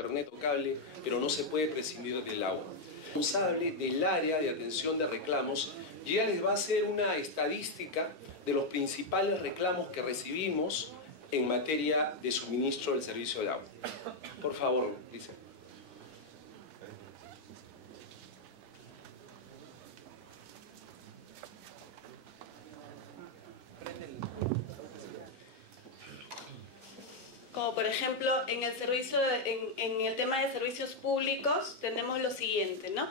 internet o cable, pero no se puede prescindir del agua. Responsable del área de atención de reclamos, y ella les va a hacer una estadística de los principales reclamos que recibimos en materia de suministro del servicio de agua. Por favor, dice. Como por ejemplo, en el tema de servicios públicos tenemos lo siguiente, ¿no?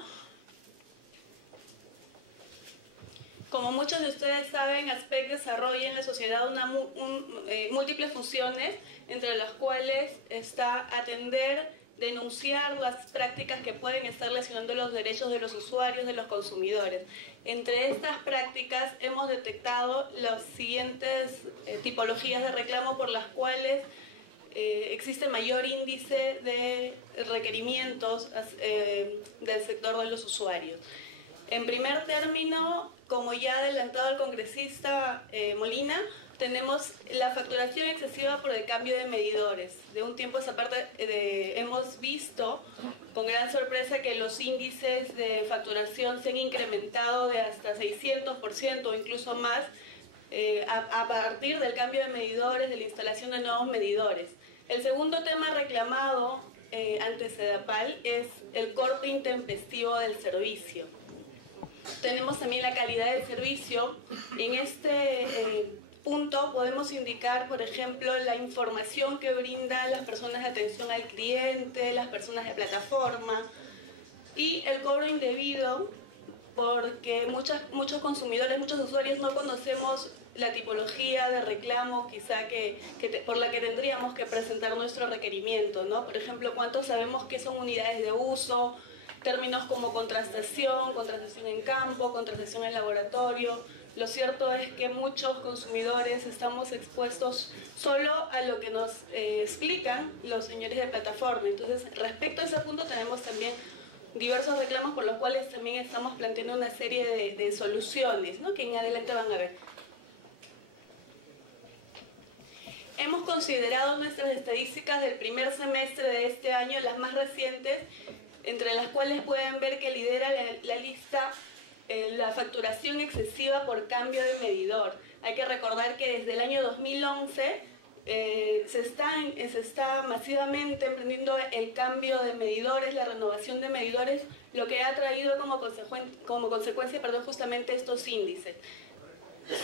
Como muchos de ustedes saben, ASPEC desarrolla en la sociedad múltiples funciones, entre las cuales está atender, denunciar las prácticas que pueden estar lesionando los derechos de los usuarios, de los consumidores. Entre estas prácticas hemos detectado las siguientes tipologías de reclamo por las cuales existe mayor índice de requerimientos del sector de los usuarios. En primer término, como ya ha adelantado el congresista Molina, tenemos la facturación excesiva por el cambio de medidores. De un tiempo a esa parte hemos visto con gran sorpresa que los índices de facturación se han incrementado de hasta 600% o incluso más a partir del cambio de medidores, de la instalación de nuevos medidores. El segundo tema reclamado ante SEDAPAL es el corte intempestivo del servicio. Tenemos también la calidad del servicio. En este punto podemos indicar, por ejemplo, la información que brindan las personas de atención al cliente, las personas de plataforma, y el cobro indebido, porque muchos consumidores, muchos usuarios no conocemos la tipología de reclamo quizá por la que tendríamos que presentar nuestro requerimiento, ¿no? Por ejemplo, ¿cuántos sabemos qué son unidades de uso? Términos como contrastación, contrastación en campo, contrastación en laboratorio. Lo cierto es que muchos consumidores estamos expuestos solo a lo que nos explican los señores de plataforma. Entonces, respecto a ese punto tenemos también diversos reclamos por los cuales también estamos planteando una serie de soluciones, ¿no?, que en adelante van a ver. Hemos considerado nuestras estadísticas del primer semestre de este año, las más recientes, entre las cuales pueden ver que lidera la lista la facturación excesiva por cambio de medidor. Hay que recordar que desde el año 2011 se está masivamente emprendiendo el cambio de medidores, la renovación de medidores, lo que ha traído como consecuencia justamente estos índices.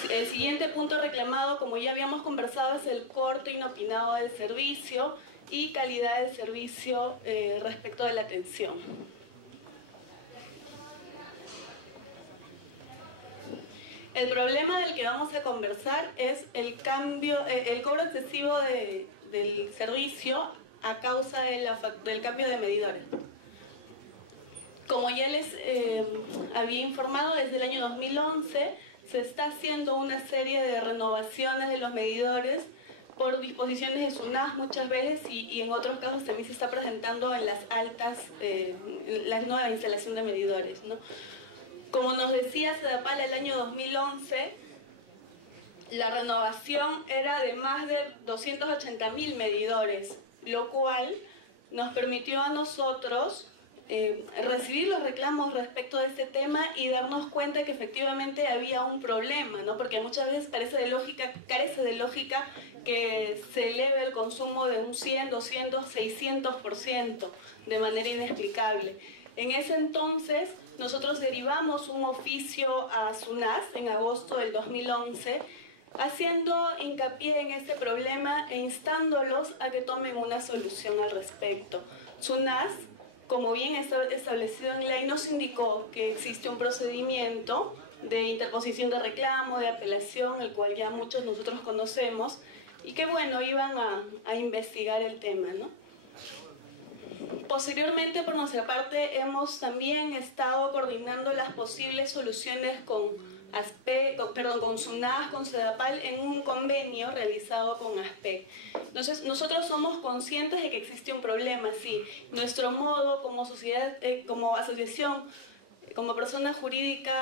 El siguiente punto reclamado, como ya habíamos conversado, es el corte inopinado del servicio y calidad del servicio respecto de la atención. El problema del que vamos a conversar es el cobro excesivo del servicio a causa del cambio de medidores. Como ya les había informado, desde el año 2011 se está haciendo una serie de renovaciones de los medidores por disposiciones de SUNAS muchas veces y en otros casos también se está presentando en las altas, la nueva instalación de medidores, ¿no? Como nos decía SEDAPAL el año 2011, la renovación era de más de 280.000 medidores, lo cual nos permitió a nosotros recibir los reclamos respecto de este tema y darnos cuenta que efectivamente había un problema, ¿no? Porque muchas veces carece de lógica que se eleve el consumo de un 100, 200, 600% de manera inexplicable. En ese entonces nosotros derivamos un oficio a SUNAS en agosto del 2011 haciendo hincapié en este problema e instándolos a que tomen una solución al respecto. SUNAS, como bien está establecido en ley, nos indicó que existe un procedimiento de interposición de reclamo, de apelación, el cual ya muchos nosotros conocemos, y que bueno, iban a investigar el tema, ¿no? Posteriormente, por nuestra parte, hemos también estado coordinando las posibles soluciones con SUNAS, con SEDAPAL, en un convenio realizado con ASPEC. Entonces, nosotros somos conscientes de que existe un problema, sí. Nuestro modo como sociedad, como asociación, como persona jurídica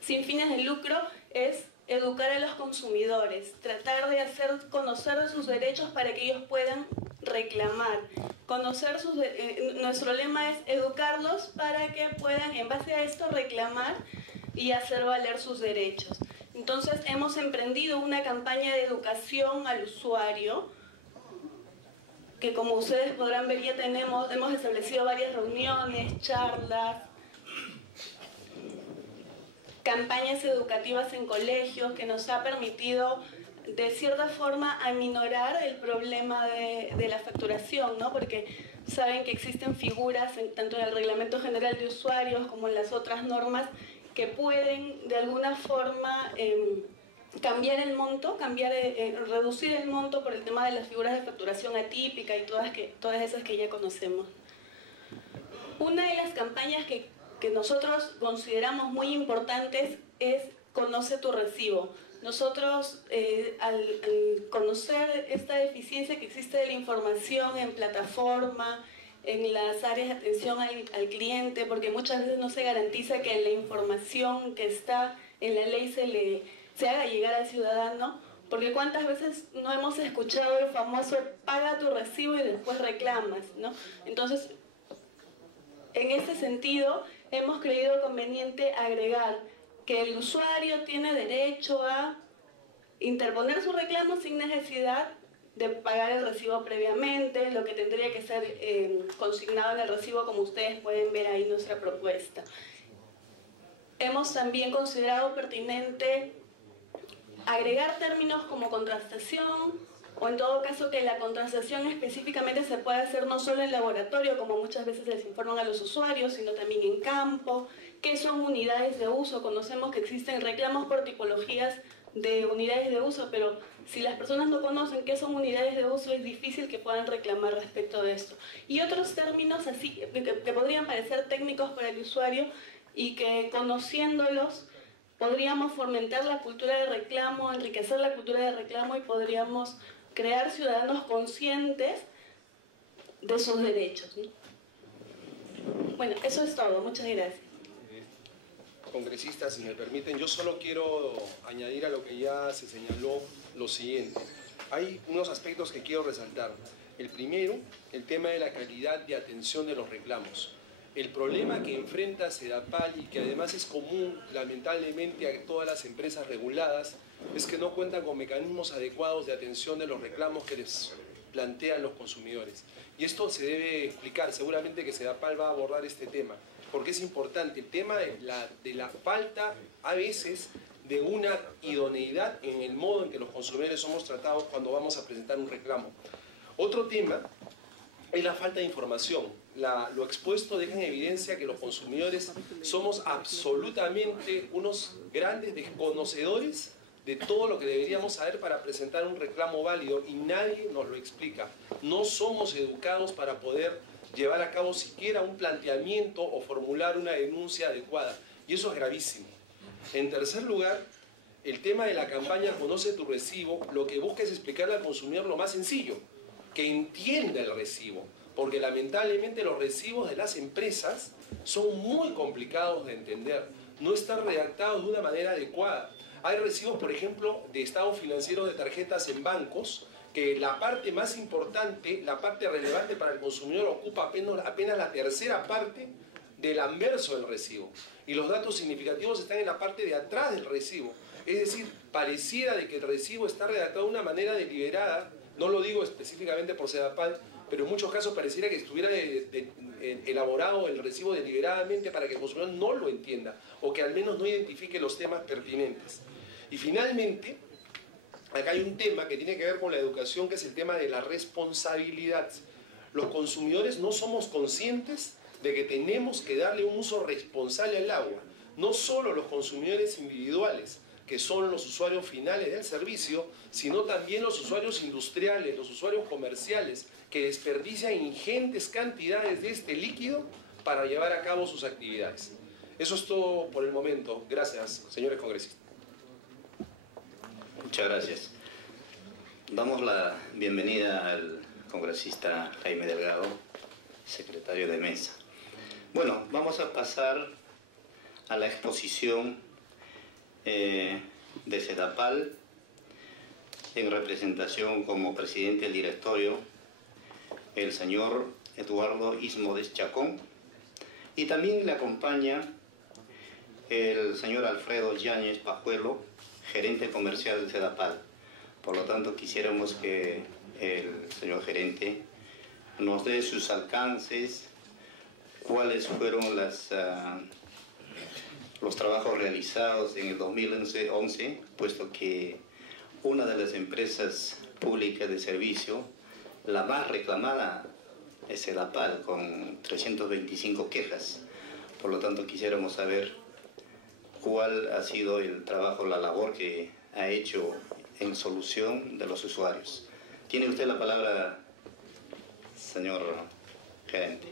sin fines de lucro, es educar a los consumidores, tratar de hacer conocer sus derechos para que ellos puedan reclamar. Nuestro lema es educarlos para que puedan, en base a esto, reclamar y hacer valer sus derechos. Entonces, hemos emprendido una campaña de educación al usuario, que como ustedes podrán ver ya hemos establecido varias reuniones, charlas, campañas educativas en colegios, que nos ha permitido de cierta forma aminorar el problema de la facturación, ¿no? Porque saben que existen figuras tanto en el Reglamento General de Usuarios como en las otras normas que pueden de alguna forma cambiar el monto, reducir el monto por el tema de las figuras de facturación atípica y todas esas que ya conocemos. Una de las campañas que nosotros consideramos muy importantes es Conoce tu recibo. Nosotros, al conocer esta deficiencia que existe de la información en plataforma, en las áreas de atención al cliente, porque muchas veces no se garantiza que la información que está en la ley se haga llegar al ciudadano, porque cuántas veces no hemos escuchado el famoso paga tu recibo y después reclamas, ¿no? Entonces, en ese sentido, hemos creído conveniente agregar que el usuario tiene derecho a interponer su reclamo sin necesidad de pagar el recibo previamente, lo que tendría que ser consignado en el recibo, como ustedes pueden ver ahí nuestra propuesta. Hemos también considerado pertinente agregar términos como contrastación, o en todo caso que la contrastación específicamente se pueda hacer no solo en laboratorio, como muchas veces les informan a los usuarios, sino también en campo. ¿Qué son unidades de uso? Conocemos que existen reclamos por tipologías de unidades de uso, pero si las personas no conocen qué son unidades de uso, es difícil que puedan reclamar respecto de esto. Y otros términos así que podrían parecer técnicos para el usuario y que conociéndolos podríamos fomentar la cultura de reclamo, enriquecer la cultura de reclamo y podríamos crear ciudadanos conscientes de sus derechos, ¿no? Bueno, eso es todo. Muchas gracias. Congresistas, si me permiten, yo solo quiero añadir a lo que ya se señaló lo siguiente. Hay unos aspectos que quiero resaltar. El primero, el tema de la calidad de atención de los reclamos. El problema que enfrenta Sedapal y que además es común, lamentablemente, a todas las empresas reguladas, es que no cuentan con mecanismos adecuados de atención de los reclamos que les plantean los consumidores. Y esto se debe explicar, seguramente que Sedapal va a abordar este tema, porque es importante el tema de la falta, a veces, de una idoneidad en el modo en que los consumidores somos tratados cuando vamos a presentar un reclamo. Otro tema es la falta de información. Lo expuesto deja en evidencia que los consumidores somos absolutamente unos grandes desconocedores de todo lo que deberíamos saber para presentar un reclamo válido y nadie nos lo explica. No somos educados para poder llevar a cabo siquiera un planteamiento o formular una denuncia adecuada. Y eso es gravísimo. En tercer lugar, el tema de la campaña Conoce tu recibo, lo que busca es explicarle al consumidor lo más sencillo, que entienda el recibo, porque lamentablemente los recibos de las empresas son muy complicados de entender, no están redactados de una manera adecuada. Hay recibos, por ejemplo, de estados financieros de tarjetas en bancos, que la parte más importante, la parte relevante para el consumidor ocupa apenas la tercera parte del anverso del recibo. Y los datos significativos están en la parte de atrás del recibo. Es decir, pareciera de que el recibo está redactado de una manera deliberada, no lo digo específicamente por Sedapal, pero en muchos casos pareciera que estuviera elaborado el recibo deliberadamente para que el consumidor no lo entienda, o que al menos no identifique los temas pertinentes. Y finalmente, acá hay un tema que tiene que ver con la educación, que es el tema de la responsabilidad. Los consumidores no somos conscientes de que tenemos que darle un uso responsable al agua. No solo los consumidores individuales, que son los usuarios finales del servicio, sino también los usuarios industriales, los usuarios comerciales, que desperdician ingentes cantidades de este líquido para llevar a cabo sus actividades. Eso es todo por el momento. Gracias, señores congresistas. Muchas gracias. Damos la bienvenida al congresista Jaime Delgado, secretario de mesa. Bueno, vamos a pasar a la exposición de Sedapal en representación como presidente del directorio el señor Eduardo Ismodes Chacón, y también le acompaña el señor Alfredo Yáñez Pajuelo, gerente comercial de Sedapal. Por lo tanto, quisiéramos que el señor gerente nos dé sus alcances, cuáles fueron los trabajos realizados en el 2011, puesto que una de las empresas públicas de servicio, la más reclamada, es Sedapal, con 325 quejas. Por lo tanto, quisiéramos saber cuál ha sido el trabajo, la labor que ha hecho en solución de los usuarios. Tiene usted la palabra, señor gerente.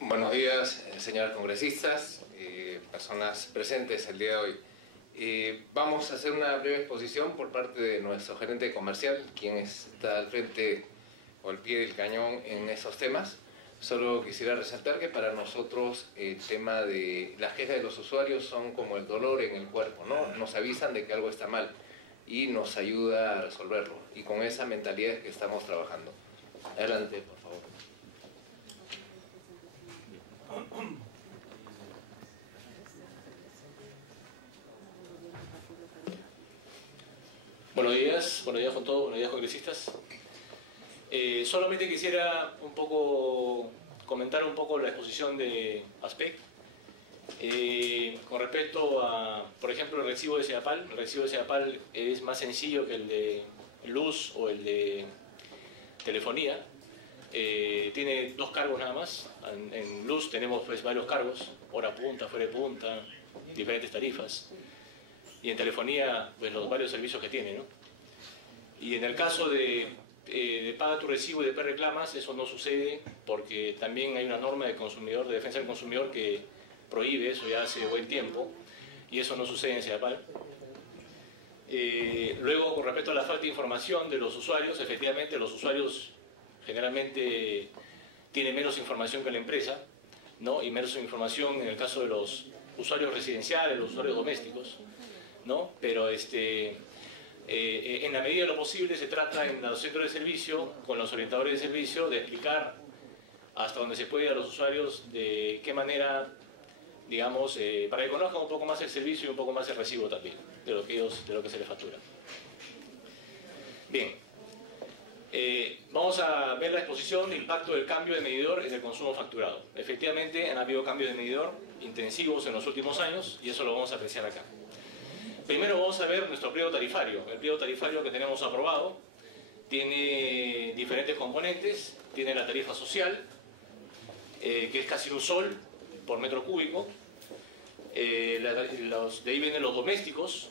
Buenos días, señores congresistas, personas presentes el día de hoy. Vamos a hacer una breve exposición por parte de nuestro gerente comercial, quien está al frente o al pie del cañón en esos temas. Solo quisiera resaltar que para nosotros el tema de las quejas de los usuarios son como el dolor en el cuerpo, ¿no? Nos avisan de que algo está mal y nos ayuda a resolverlo. Y con esa mentalidad es que estamos trabajando. Adelante, por favor. Buenos días con todos, buenos días congresistas. Solamente quisiera comentar un poco la exposición de ASPEC. Con respecto a, por ejemplo, el recibo de Sedapal. El recibo de Sedapal es más sencillo que el de luz o el de telefonía. Tiene 2 cargos nada más. En luz tenemos pues varios cargos, hora punta, fuera de punta, diferentes tarifas. Y en telefonía, pues los varios servicios que tiene, ¿no? Y en el caso de paga tu recibo y de reclamas, eso no sucede porque también hay una norma de consumidor, de defensa del consumidor, que prohíbe eso ya hace buen tiempo, y eso no sucede en Sedapal. Luego, con respecto a la falta de información de los usuarios, efectivamente los usuarios generalmente tienen menos información que la empresa, ¿no? Y menos información en el caso de los usuarios residenciales, los usuarios domésticos, ¿no? Pero en la medida de lo posible se trata en los centros de servicio, con los orientadores de servicio, de explicar hasta donde se puede a los usuarios de qué manera, digamos, para que conozcan un poco más el servicio y un poco más el recibo también, de lo que se les factura. Bien, vamos a ver la exposición de impacto del cambio de medidor en el consumo facturado. Efectivamente, han habido cambios de medidor intensivos en los últimos años y eso lo vamos a apreciar acá. Primero vamos a ver nuestro pliego tarifario. El pliego tarifario que tenemos aprobado tiene diferentes componentes. Tiene la tarifa social, que es casi un sol por metro cúbico. De ahí vienen los domésticos,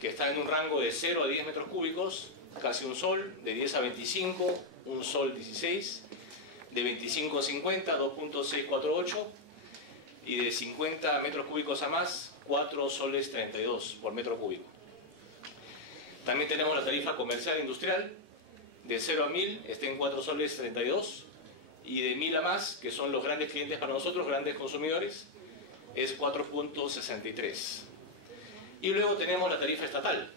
que están en un rango de 0 a 10 metros cúbicos, casi un sol, de 10 a 25, un sol 16, de 25 a 50, 2.648, y de 50 metros cúbicos a más, 4 soles 32 por metro cúbico. También tenemos la tarifa comercial industrial, de 0 a 1000 está en 4 soles 32, y de 1000 a más, que son los grandes clientes para nosotros, grandes consumidores, es 4.63. Y luego tenemos la tarifa estatal,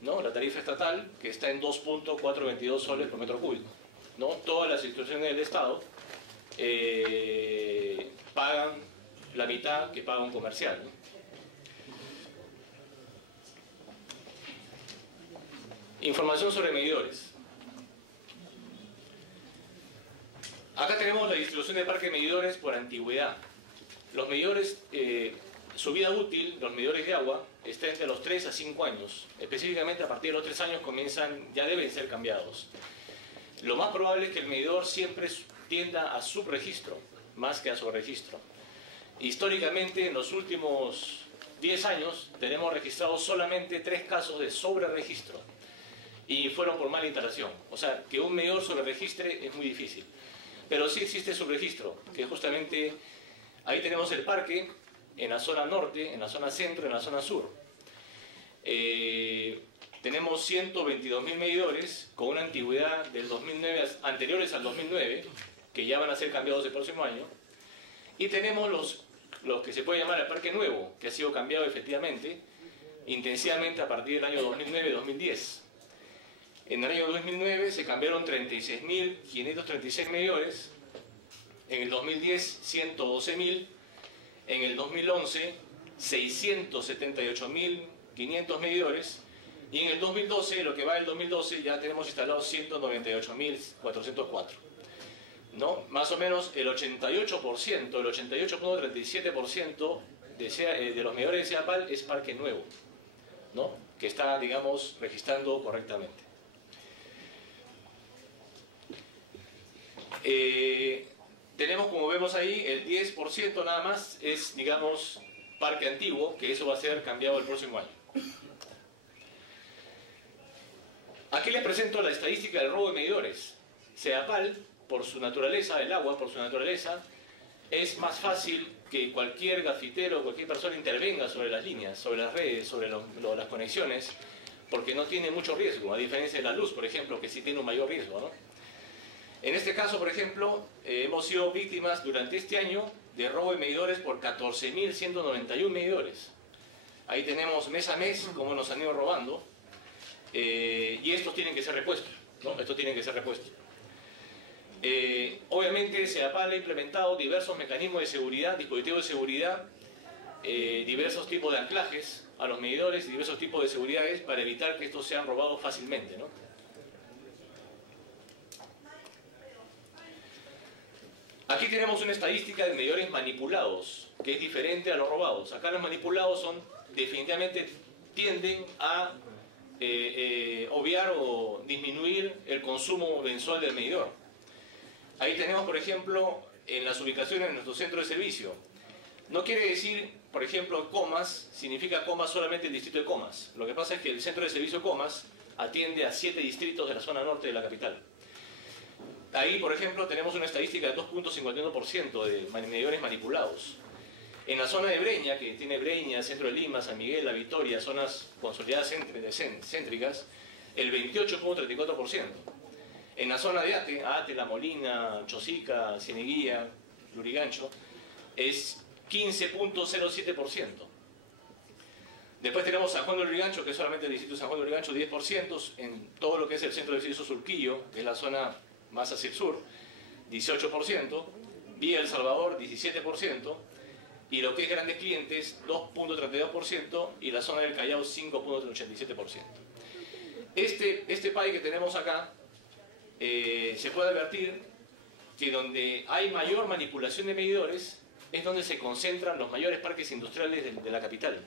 ¿no? La tarifa estatal, que está en 2.422 soles por metro cúbico, ¿no? Todas las instituciones del Estado pagan la mitad que paga un comercial, ¿no? Información sobre medidores. Acá tenemos la distribución del parque de medidores por antigüedad. Los medidores, su vida útil, los medidores de agua, está entre los 3 a 5 años. Específicamente a partir de los 3 años ya deben ser cambiados. Lo más probable es que el medidor siempre tienda a subregistro, más que a sobregistro. Históricamente, en los últimos 10 años, tenemos registrados solamente 3 casos de sobreregistro. Y fueron por mala instalación. O sea, que un medidor sobreregistre es muy difícil. Pero sí existe subregistro, que justamente ahí tenemos el parque en la zona norte, en la zona centro, en la zona sur. Tenemos 122.000 medidores con una antigüedad del 2009, anteriores al 2009, que ya van a ser cambiados el próximo año. Y tenemos los que se puede llamar el parque nuevo, que ha sido cambiado efectivamente, intensivamente a partir del año 2009-2010. En el año 2009 se cambiaron 36.536 medidores, en el 2010 112.000, en el 2011 678.500 medidores, y en el 2012, lo que va del 2012, ya tenemos instalados 198.404. ¿No? Más o menos el 88%, el 88.37% de los medidores de CEAPAL es parque nuevo, ¿no? Que está, digamos, registrando correctamente. Tenemos, como vemos ahí, el 10% nada más es, digamos, parque antiguo, que eso va a ser cambiado el próximo año. Aquí les presento la estadística del robo de medidores. CEAPAL, por su naturaleza, el agua, por su naturaleza, es más fácil que cualquier gafitero, cualquier persona intervenga sobre las líneas, sobre las redes, sobre las conexiones, porque no tiene mucho riesgo, a diferencia de la luz, por ejemplo, que sí tiene un mayor riesgo, ¿no? En este caso, por ejemplo, hemos sido víctimas durante este año de robo de medidores por 14.191 medidores. Ahí tenemos mes a mes cómo nos han ido robando, y estos tienen que ser repuestos, ¿no? Estos tienen que ser repuestos. Obviamente CEAPAL ha implementado diversos mecanismos de seguridad, dispositivos de seguridad, diversos tipos de anclajes a los medidores, diversos tipos de seguridades para evitar que estos sean robados fácilmente, ¿no? Aquí tenemos una estadística de medidores manipulados, que es diferente a los robados. Acá los manipulados definitivamente tienden a obviar o disminuir el consumo mensual del medidor. Ahí tenemos, por ejemplo, en las ubicaciones de nuestro centro de servicio. No quiere decir, por ejemplo, Comas, significa Comas solamente el distrito de Comas. Lo que pasa es que el centro de servicio Comas atiende a 7 distritos de la zona norte de la capital. Ahí, por ejemplo, tenemos una estadística de 2.51% de medidores manipulados. En la zona de Breña, que tiene Breña, Centro de Lima, San Miguel, La Victoria, zonas consolidadas céntricas, el 28.34%. En la zona de Ate, La Molina, Chosica, Cieneguía, Lurigancho, es 15.07%. Después tenemos San Juan de Lurigancho, que es solamente el distrito de San Juan de Lurigancho, 10%. En todo lo que es el centro de servicio Surquillo, que es la zona más hacia el sur, 18%. Villa El Salvador, 17%. Y lo que es grandes clientes, 2.32%. Y la zona del Callao, 5.87%. Este pie que tenemos acá, se puede advertir que donde hay mayor manipulación de medidores es donde se concentran los mayores parques industriales de la capital.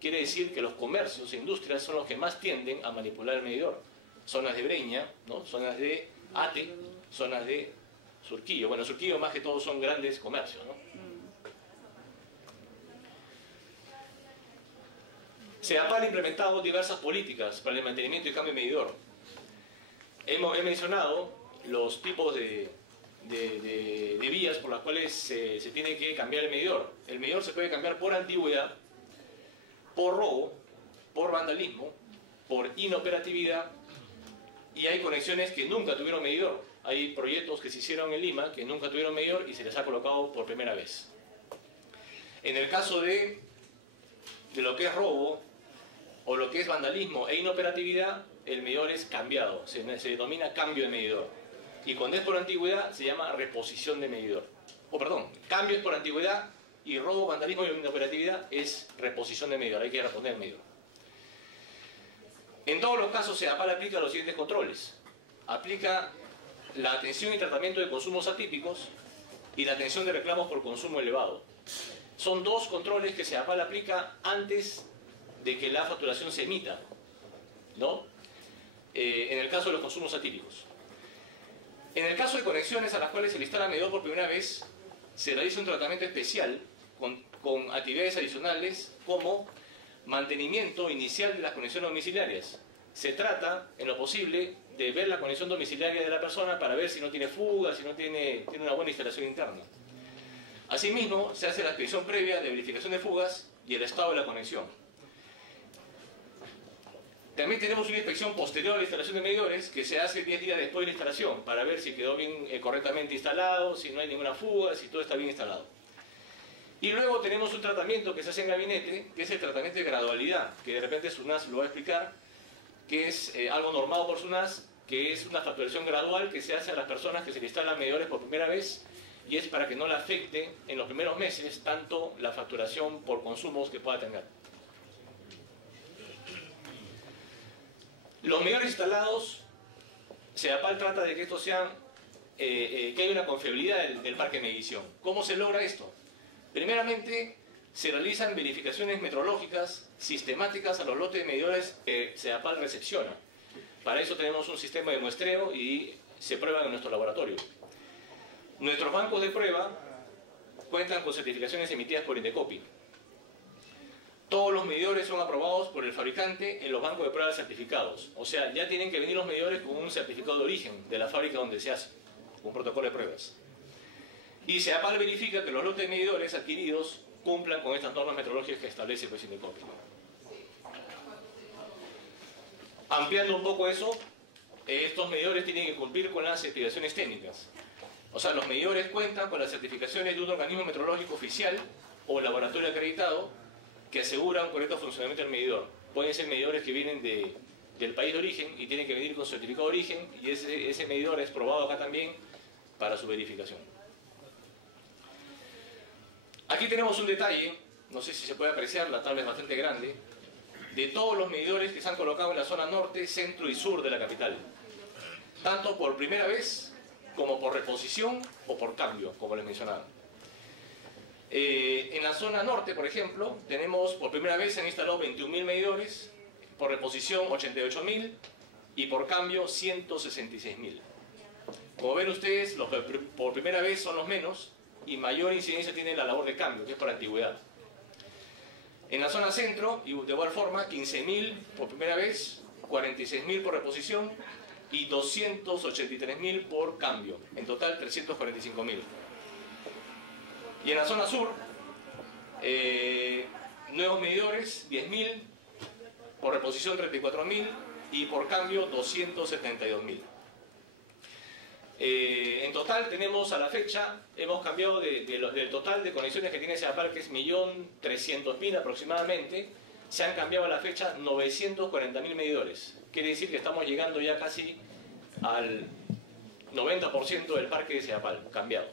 Quiere decir que los comercios e industrias son los que más tienden a manipular el medidor. Zonas de Breña, ¿no? Zonas de Ate, zonas de Surquillo. Bueno, Surquillo más que todo son grandes comercios, ¿no? CEAPAL ha implementado diversas políticas para el mantenimiento y cambio de medidor. He mencionado los tipos de vías por las cuales se tiene que cambiar el medidor. El medidor se puede cambiar por antigüedad, por robo, por vandalismo, por inoperatividad, y hay conexiones que nunca tuvieron medidor. Hay proyectos que se hicieron en Lima que nunca tuvieron medidor y se les ha colocado por primera vez. En el caso de lo que es robo o lo que es vandalismo e inoperatividad, el medidor es cambiado, se denomina cambio de medidor. Y cuando es por antigüedad se llama reposición de medidor. Cambio es por antigüedad y robo, vandalismo y inoperatividad es reposición de medidor, hay que reponer el medidor. En todos los casos CEAPAL aplica los siguientes controles. Aplica la atención y tratamiento de consumos atípicos y la atención de reclamos por consumo elevado. Son dos controles que CEAPAL aplica antes de que la facturación se emita, ¿no? En el caso de los consumos atípicos. En el caso de conexiones a las cuales se le instala medidor por primera vez, se realiza un tratamiento especial con actividades adicionales como mantenimiento inicial de las conexiones domiciliarias. Se trata, en lo posible, de ver la conexión domiciliaria de la persona para ver si no tiene fuga, si no tiene una buena instalación interna. Asimismo, se hace la expedición previa de verificación de fugas y el estado de la conexión. También tenemos una inspección posterior a la instalación de medidores que se hace 10 días después de la instalación para ver si quedó bien, correctamente instalado, si no hay ninguna fuga, si todo está bien instalado. Y luego tenemos un tratamiento que se hace en gabinete, que es el tratamiento de gradualidad, que de repente SUNAS lo va a explicar, que es algo normado por SUNAS, que es una facturación gradual que se hace a las personas que se le instalan medidores por primera vez, y es para que no le afecte en los primeros meses tanto la facturación por consumos que pueda tener. Los medidores instalados, CEDAPAL trata de que estos sean, que haya una confiabilidad del parque de medición. ¿Cómo se logra esto? Primeramente, se realizan verificaciones metrológicas sistemáticas a los lotes de medidores que CEDAPAL recepciona. Para eso tenemos un sistema de muestreo y se prueban en nuestro laboratorio. Nuestros bancos de prueba cuentan con certificaciones emitidas por Indecopi. Todos los medidores son aprobados por el fabricante en los bancos de prueba certificados. O sea, ya tienen que venir los medidores con un certificado de origen de la fábrica donde se hace, un protocolo de pruebas. Y CEDAPAL verifica que los lotes de medidores adquiridos cumplan con estas normas metrológicas que establece pues Indecopi. Ampliando un poco eso, estos medidores tienen que cumplir con las certificaciones técnicas. O sea, los medidores cuentan con las certificaciones de un organismo metrológico oficial o laboratorio acreditado que aseguran un correcto funcionamiento del medidor. Pueden ser medidores que vienen del país de origen y tienen que venir con certificado de origen, y ese medidor es probado acá también para su verificación. Aquí tenemos un detalle, no sé si se puede apreciar, la tabla es bastante grande, de todos los medidores que se han colocado en la zona norte, centro y sur de la capital. Tanto por primera vez, como por reposición o por cambio, como les mencionaba. En la zona norte, por ejemplo, tenemos por primera vez se han instalado 21.000 medidores, por reposición 88.000 y por cambio 166.000. Como ven ustedes, los por primera vez son los menos y mayor incidencia tiene la labor de cambio, que es por antigüedad. En la zona centro, y de igual forma, 15.000 por primera vez, 46.000 por reposición y 283.000 por cambio. En total, 345.000. Y en la zona sur, nuevos medidores, 10.000, por reposición 34.000 y por cambio 272.000. En total tenemos a la fecha, hemos cambiado del total de conexiones que tiene CEDAPAL, que es 1.300.000 aproximadamente, se han cambiado a la fecha 940.000 medidores. Quiere decir que estamos llegando ya casi al 90% del parque de CEDAPAL cambiado.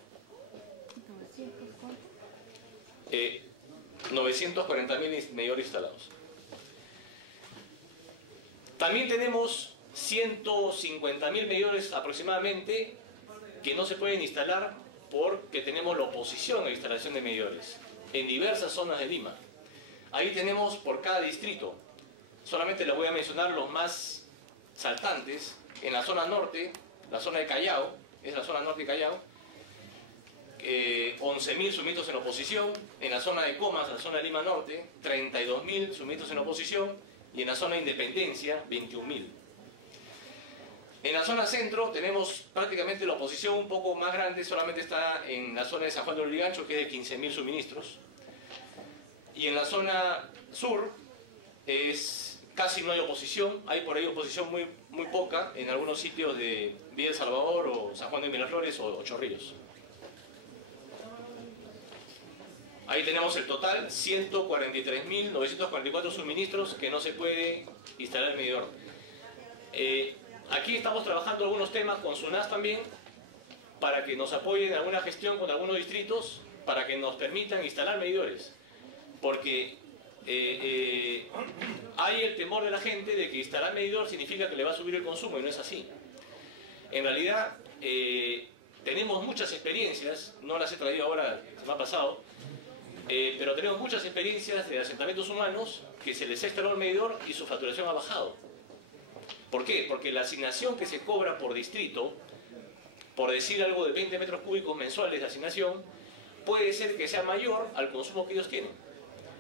940.000 medidores instalados. También tenemos 150.000 medidores aproximadamente que no se pueden instalar porque tenemos la oposición a la instalación de medidores en diversas zonas de Lima. Ahí tenemos por cada distrito, solamente les voy a mencionar los más saltantes. En la zona norte, la zona de Callao, es la zona norte de Callao, 11.000 suministros en oposición. En la zona de Comas, la zona de Lima Norte, 32.000 suministros en oposición, y en la zona de Independencia, 21.000. En la zona centro tenemos prácticamente la oposición un poco más grande, solamente está en la zona de San Juan de Lurigancho, que es de 15.000 suministros. Y en la zona sur casi no hay oposición, hay por ahí oposición muy poca en algunos sitios de Villa El Salvador o San Juan de Miraflores o Chorrillos. Ahí tenemos el total, 143.944 suministros que no se puede instalar el medidor. Aquí estamos trabajando algunos temas con SUNAS también, para que nos apoyen en alguna gestión con algunos distritos, para que nos permitan instalar medidores. Porque hay el temor de la gente de que instalar medidor significa que le va a subir el consumo, y no es así. En realidad, tenemos muchas experiencias, no las he traído ahora, se me ha pasado, pero tenemos muchas experiencias de asentamientos humanos que se les ha instalado el medidor y su facturación ha bajado. ¿Por qué? Porque la asignación que se cobra por distrito, por decir algo de 20 metros cúbicos mensuales de asignación, puede ser que sea mayor al consumo que ellos tienen.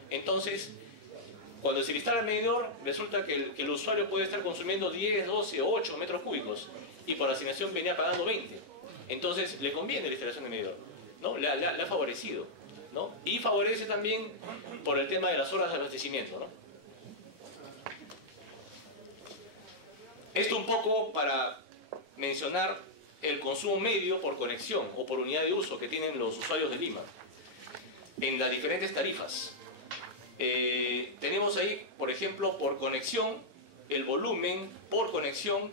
Entonces, cuando se le instala el medidor, resulta que el usuario puede estar consumiendo 10, 12 o 8 metros cúbicos y por asignación venía pagando 20. Entonces, le conviene la instalación de medidor, ¿no? Le ha favorecido, ¿no? Y favorece también por el tema de las horas de abastecimiento, ¿no? Esto un poco para mencionar el consumo medio por conexión o por unidad de uso que tienen los usuarios de Lima en las diferentes tarifas. Tenemos ahí, por ejemplo, por conexión, el volumen por conexión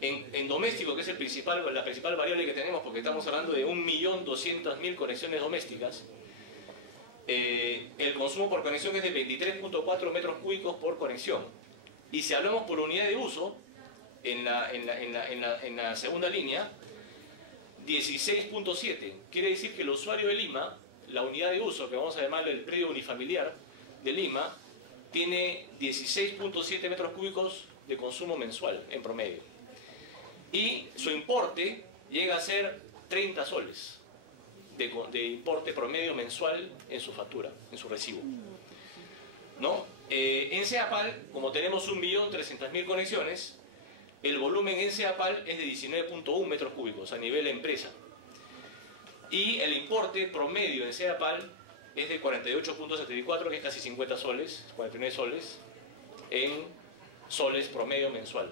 en doméstico, que es la principal variable que tenemos, porque estamos hablando de 1.200.000 conexiones domésticas. El consumo por conexión es de 23.4 metros cúbicos por conexión. Y si hablamos por unidad de uso, en la segunda línea, 16.7. Quiere decir que el usuario de Lima, la unidad de uso, que vamos a llamarle el predio unifamiliar de Lima, tiene 16.7 metros cúbicos de consumo mensual en promedio. Y su importe llega a ser 30 soles de importe promedio mensual en su factura, en su recibo, ¿no? En Ceapal, como tenemos 1.300.000 conexiones, el volumen en Ceapal es de 19.1 metros cúbicos a nivel empresa. Y el importe promedio en Ceapal es de 48.74, que es casi 50 soles, 49 soles, en soles promedio mensual.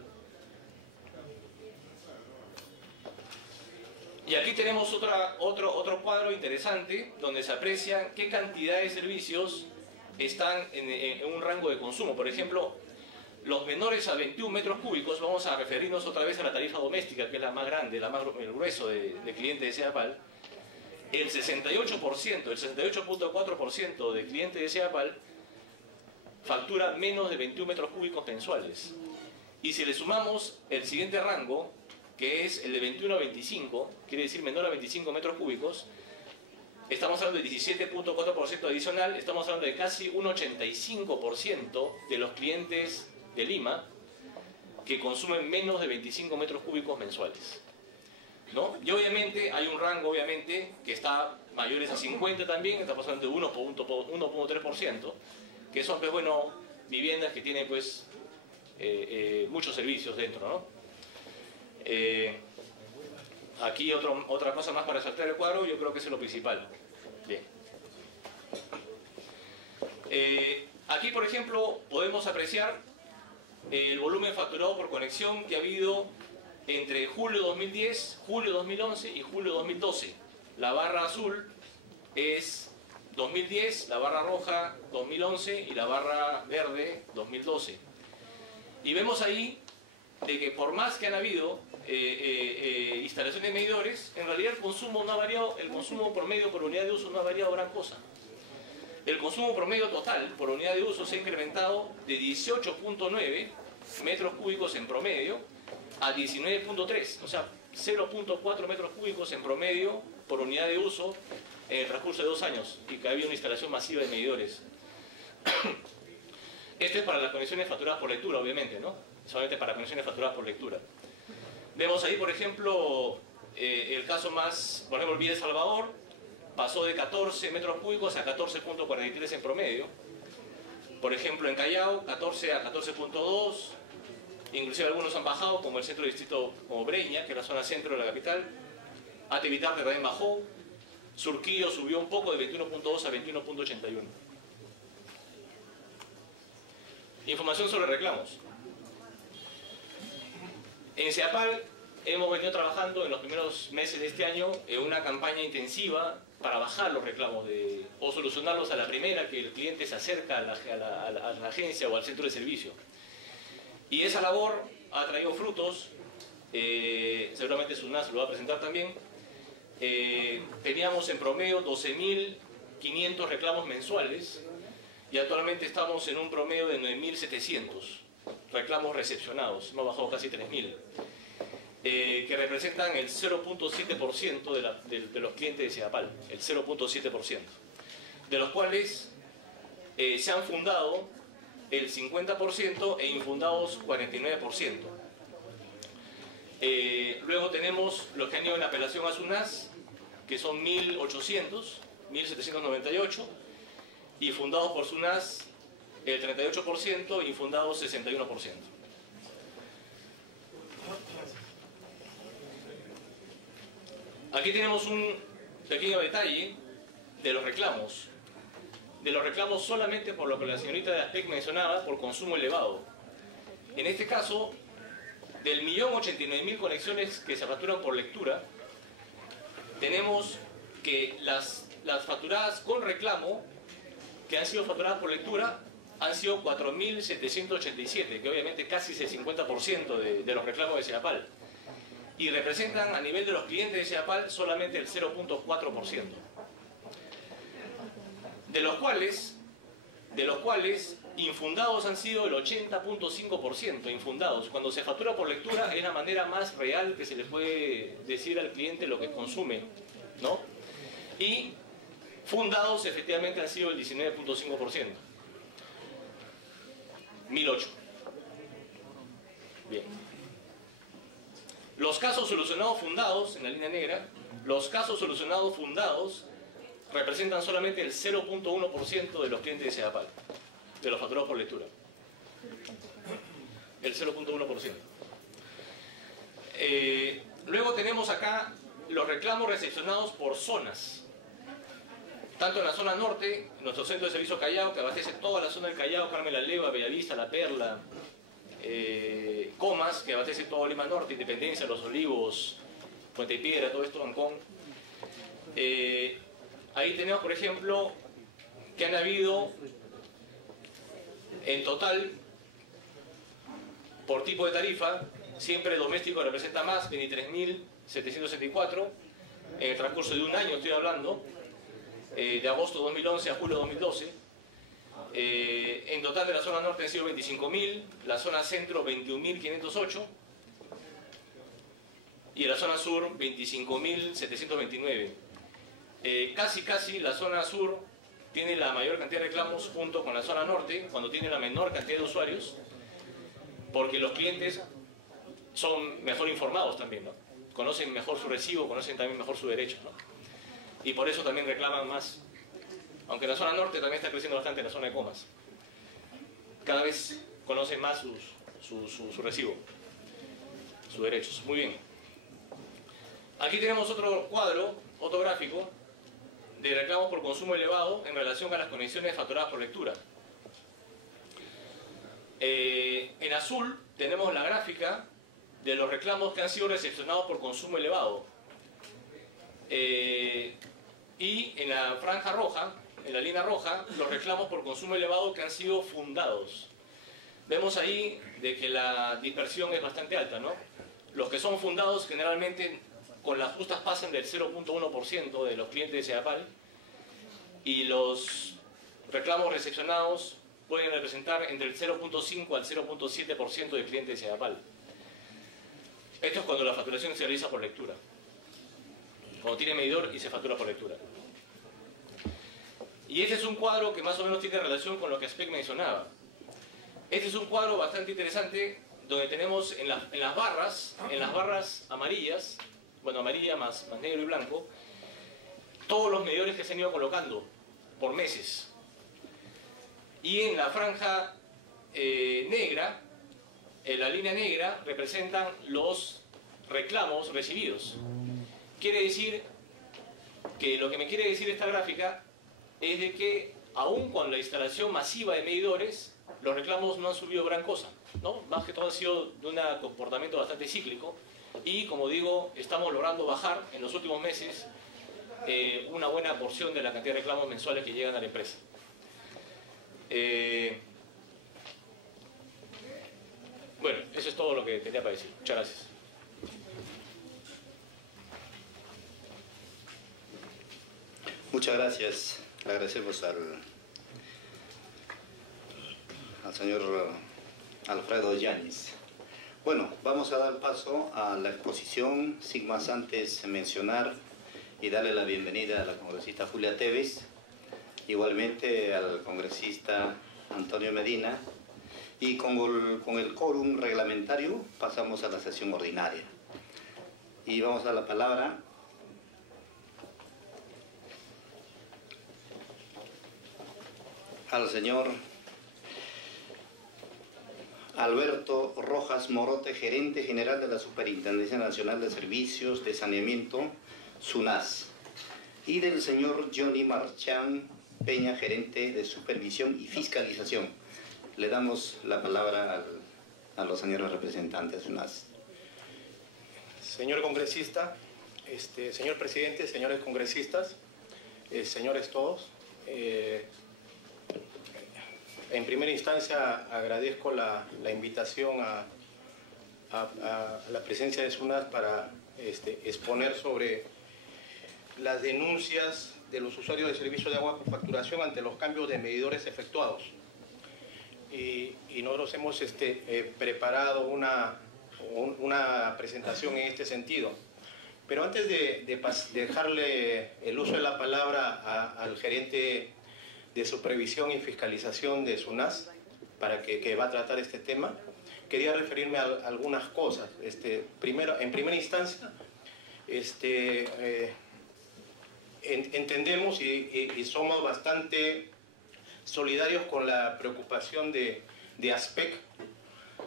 Y aquí tenemos otro cuadro interesante, donde se aprecia qué cantidad de servicios están en un rango de consumo. Por ejemplo, los menores a 21 metros cúbicos, vamos a referirnos otra vez a la tarifa doméstica, que es la más grande, el grueso de clientes de Ceapal. El 68%, el 68.4% de clientes de Ceapal factura menos de 21 metros cúbicos mensuales. Y si le sumamos el siguiente rango, que es el de 21 a 25, quiere decir menor a 25 metros cúbicos, estamos hablando de 17.4% adicional, estamos hablando de casi un 85% de los clientes de Lima que consumen menos de 25 metros cúbicos mensuales, ¿no? Y obviamente hay un rango que está mayores a 50 también, estamos hablando de 1.3%, que son, pues bueno, viviendas que tienen pues muchos servicios dentro, ¿no? Aquí otra cosa más para resaltar el cuadro, yo creo que es lo principal. Bien. Aquí, por ejemplo, podemos apreciar el volumen facturado por conexión que ha habido entre julio 2010, julio 2011 y julio 2012. La barra azul es 2010, la barra roja 2011 y la barra verde 2012. Y vemos ahí de que por más que han habido instalaciones de medidores, en realidad el consumo no ha variado, el consumo promedio por unidad de uso no ha variado gran cosa. El consumo promedio total por unidad de uso se ha incrementado de 18.9 metros cúbicos en promedio a 19.3, o sea, 0.4 metros cúbicos en promedio por unidad de uso en el transcurso de 2 años, y que había una instalación masiva de medidores. Esto es para las conexiones facturadas por lectura, obviamente, ¿no? Solamente para conexiones facturadas por lectura. Vemos ahí, por ejemplo, el caso más, por ejemplo, el Villa de Salvador pasó de 14 metros cúbicos a 14.43 en promedio. Por ejemplo, en Callao, 14 a 14.2. Inclusive algunos han bajado, como el centro de distrito, como Breña, que es la zona centro de la capital. Ativitar también bajó. Surquillo subió un poco de 21.2 a 21.81. Información sobre reclamos. En Ceapal hemos venido trabajando en los primeros meses de este año en una campaña intensiva para bajar los reclamos o solucionarlos a la primera que el cliente se acerca a la agencia o al centro de servicio. Y esa labor ha traído frutos, seguramente SUNAS lo va a presentar también. Teníamos en promedio 12.500 reclamos mensuales y actualmente estamos en un promedio de 9.700 reclamos recepcionados, hemos bajado casi 3.000, que representan el 0.7% de los clientes de Ceapal, el 0.7%, de los cuales se han fundado el 50% e infundados 49%. Luego tenemos los que han ido en apelación a SUNAS, que son 1.800, 1.798, y fundados por SUNAS el 38%, infundados 61%. Aquí tenemos un pequeño detalle de los reclamos. De los reclamos solamente por lo que la señorita de ASPEC mencionaba, por consumo elevado. En este caso, del 1.089.000 conexiones que se facturan por lectura, tenemos que las facturadas con reclamo, que han sido facturadas por lectura, han sido 4.787, que obviamente casi es el 50% de los reclamos de SEAPAL. Y representan a nivel de los clientes de SEAPAL solamente el 0.4%. De los cuales infundados han sido el 80.5%, infundados. Cuando se factura por lectura es la manera más real que se le puede decir al cliente lo que consume, ¿no? Y fundados efectivamente han sido el 19.5%. 1008. Bien. Los casos solucionados fundados, en la línea negra, los casos solucionados fundados representan solamente el 0.1% de los clientes de SEAPAL, de los facturados por lectura. El 0.1%. Luego tenemos acá los reclamos recepcionados por zonas. Tanto en la zona norte, nuestro centro de servicio Callao, que abastece toda la zona del Callao, Carmen la Leva, Bellavista, La Perla, Comas, que abastece todo Lima Norte, Independencia, Los Olivos, Puente Piedra, todo esto, Ancón. Ahí tenemos, por ejemplo, que han habido en total, por tipo de tarifa, siempre doméstico representa más, 23.764, en el transcurso de un año estoy hablando, de agosto 2011 a julio 2012. En total de la zona norte han sido 25.000, la zona centro 21.508 y en la zona sur 25.729. Casi la zona sur tiene la mayor cantidad de reclamos junto con la zona norte, cuando tiene la menor cantidad de usuarios, porque los clientes son mejor informados también, ¿no? Conocen mejor su recibo, conocen también mejor sus derechos, ¿no? Y por eso también reclaman más. Aunque en la zona norte también está creciendo bastante, en la zona de Comas. Cada vez conocen más su recibo, sus derechos. Muy bien. Aquí tenemos otro cuadro, otro gráfico, de reclamos por consumo elevado en relación a las conexiones facturadas por lectura. En azul tenemos la gráfica de los reclamos que han sido recepcionados por consumo elevado. Y en la franja roja, en la línea roja, los reclamos por consumo elevado que han sido fundados. Vemos ahí de que la dispersión es bastante alta, ¿no? Los que son fundados generalmente con las justas pasan del 0.1% de los clientes de SEAPAL y los reclamos recepcionados pueden representar entre el 0.5 al 0.7% de clientes de SEAPAL. Esto es cuando la facturación se realiza por lectura. Cuando tiene medidor y se factura por lectura. Y este es un cuadro que más o menos tiene relación con lo que Aspect mencionaba. Este es un cuadro bastante interesante donde tenemos en las barras amarillas, bueno, amarilla más negro y blanco, todos los medidores que se han ido colocando por meses. Y en la franja negra, en la línea negra, representan los reclamos recibidos. Quiere decir que lo que me quiere decir esta gráfica es de que aún con la instalación masiva de medidores, los reclamos no han subido gran cosa, ¿no? Más que todo han sido de un comportamiento bastante cíclico y, como digo, estamos logrando bajar en los últimos meses una buena porción de la cantidad de reclamos mensuales que llegan a la empresa. Bueno, eso es todo lo que tenía para decir. Muchas gracias. Muchas gracias. Le agradecemos al señor Alfredo Yáñez. Bueno, vamos a dar paso a la exposición, sin más antes mencionar y darle la bienvenida a la congresista Julia Tevez, igualmente al congresista Antonio Medina, y con el quórum reglamentario pasamos a la sesión ordinaria. Y vamos a dar la palabra al señor Alberto Rojas Morote, gerente general de la Superintendencia Nacional de Servicios de Saneamiento, SUNAS, y del señor Johnny Marchán Peña, gerente de Supervisión y Fiscalización. Le damos la palabra a los señores representantes de SUNAS. Señor congresista, señor presidente, señores congresistas, señores todos, en primera instancia agradezco la invitación a la presencia de SUNAS para exponer sobre las denuncias de los usuarios de servicio de agua por facturación ante los cambios de medidores efectuados. Y nosotros hemos preparado una presentación en este sentido. Pero antes de dejarle el uso de la palabra al gerente de supervisión y fiscalización de SUNAS, para que va a tratar este tema, quería referirme a algunas cosas. Primero, en primera instancia, entendemos y somos bastante solidarios con la preocupación de ASPEC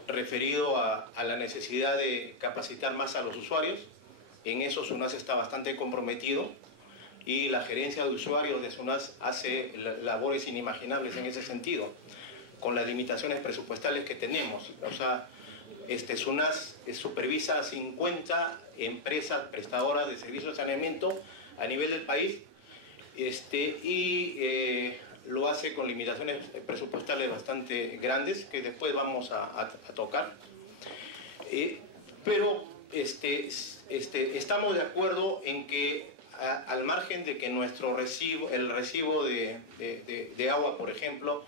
referido a la necesidad de capacitar más a los usuarios. En eso SUNAS está bastante comprometido y la gerencia de usuarios de SUNAS hace labores inimaginables en ese sentido, con las limitaciones presupuestales que tenemos. O sea, SUNAS supervisa 50 empresas prestadoras de servicios de saneamiento a nivel del país y lo hace con limitaciones presupuestales bastante grandes que después vamos a tocar. Pero estamos de acuerdo en que al margen de que el recibo de agua, por ejemplo,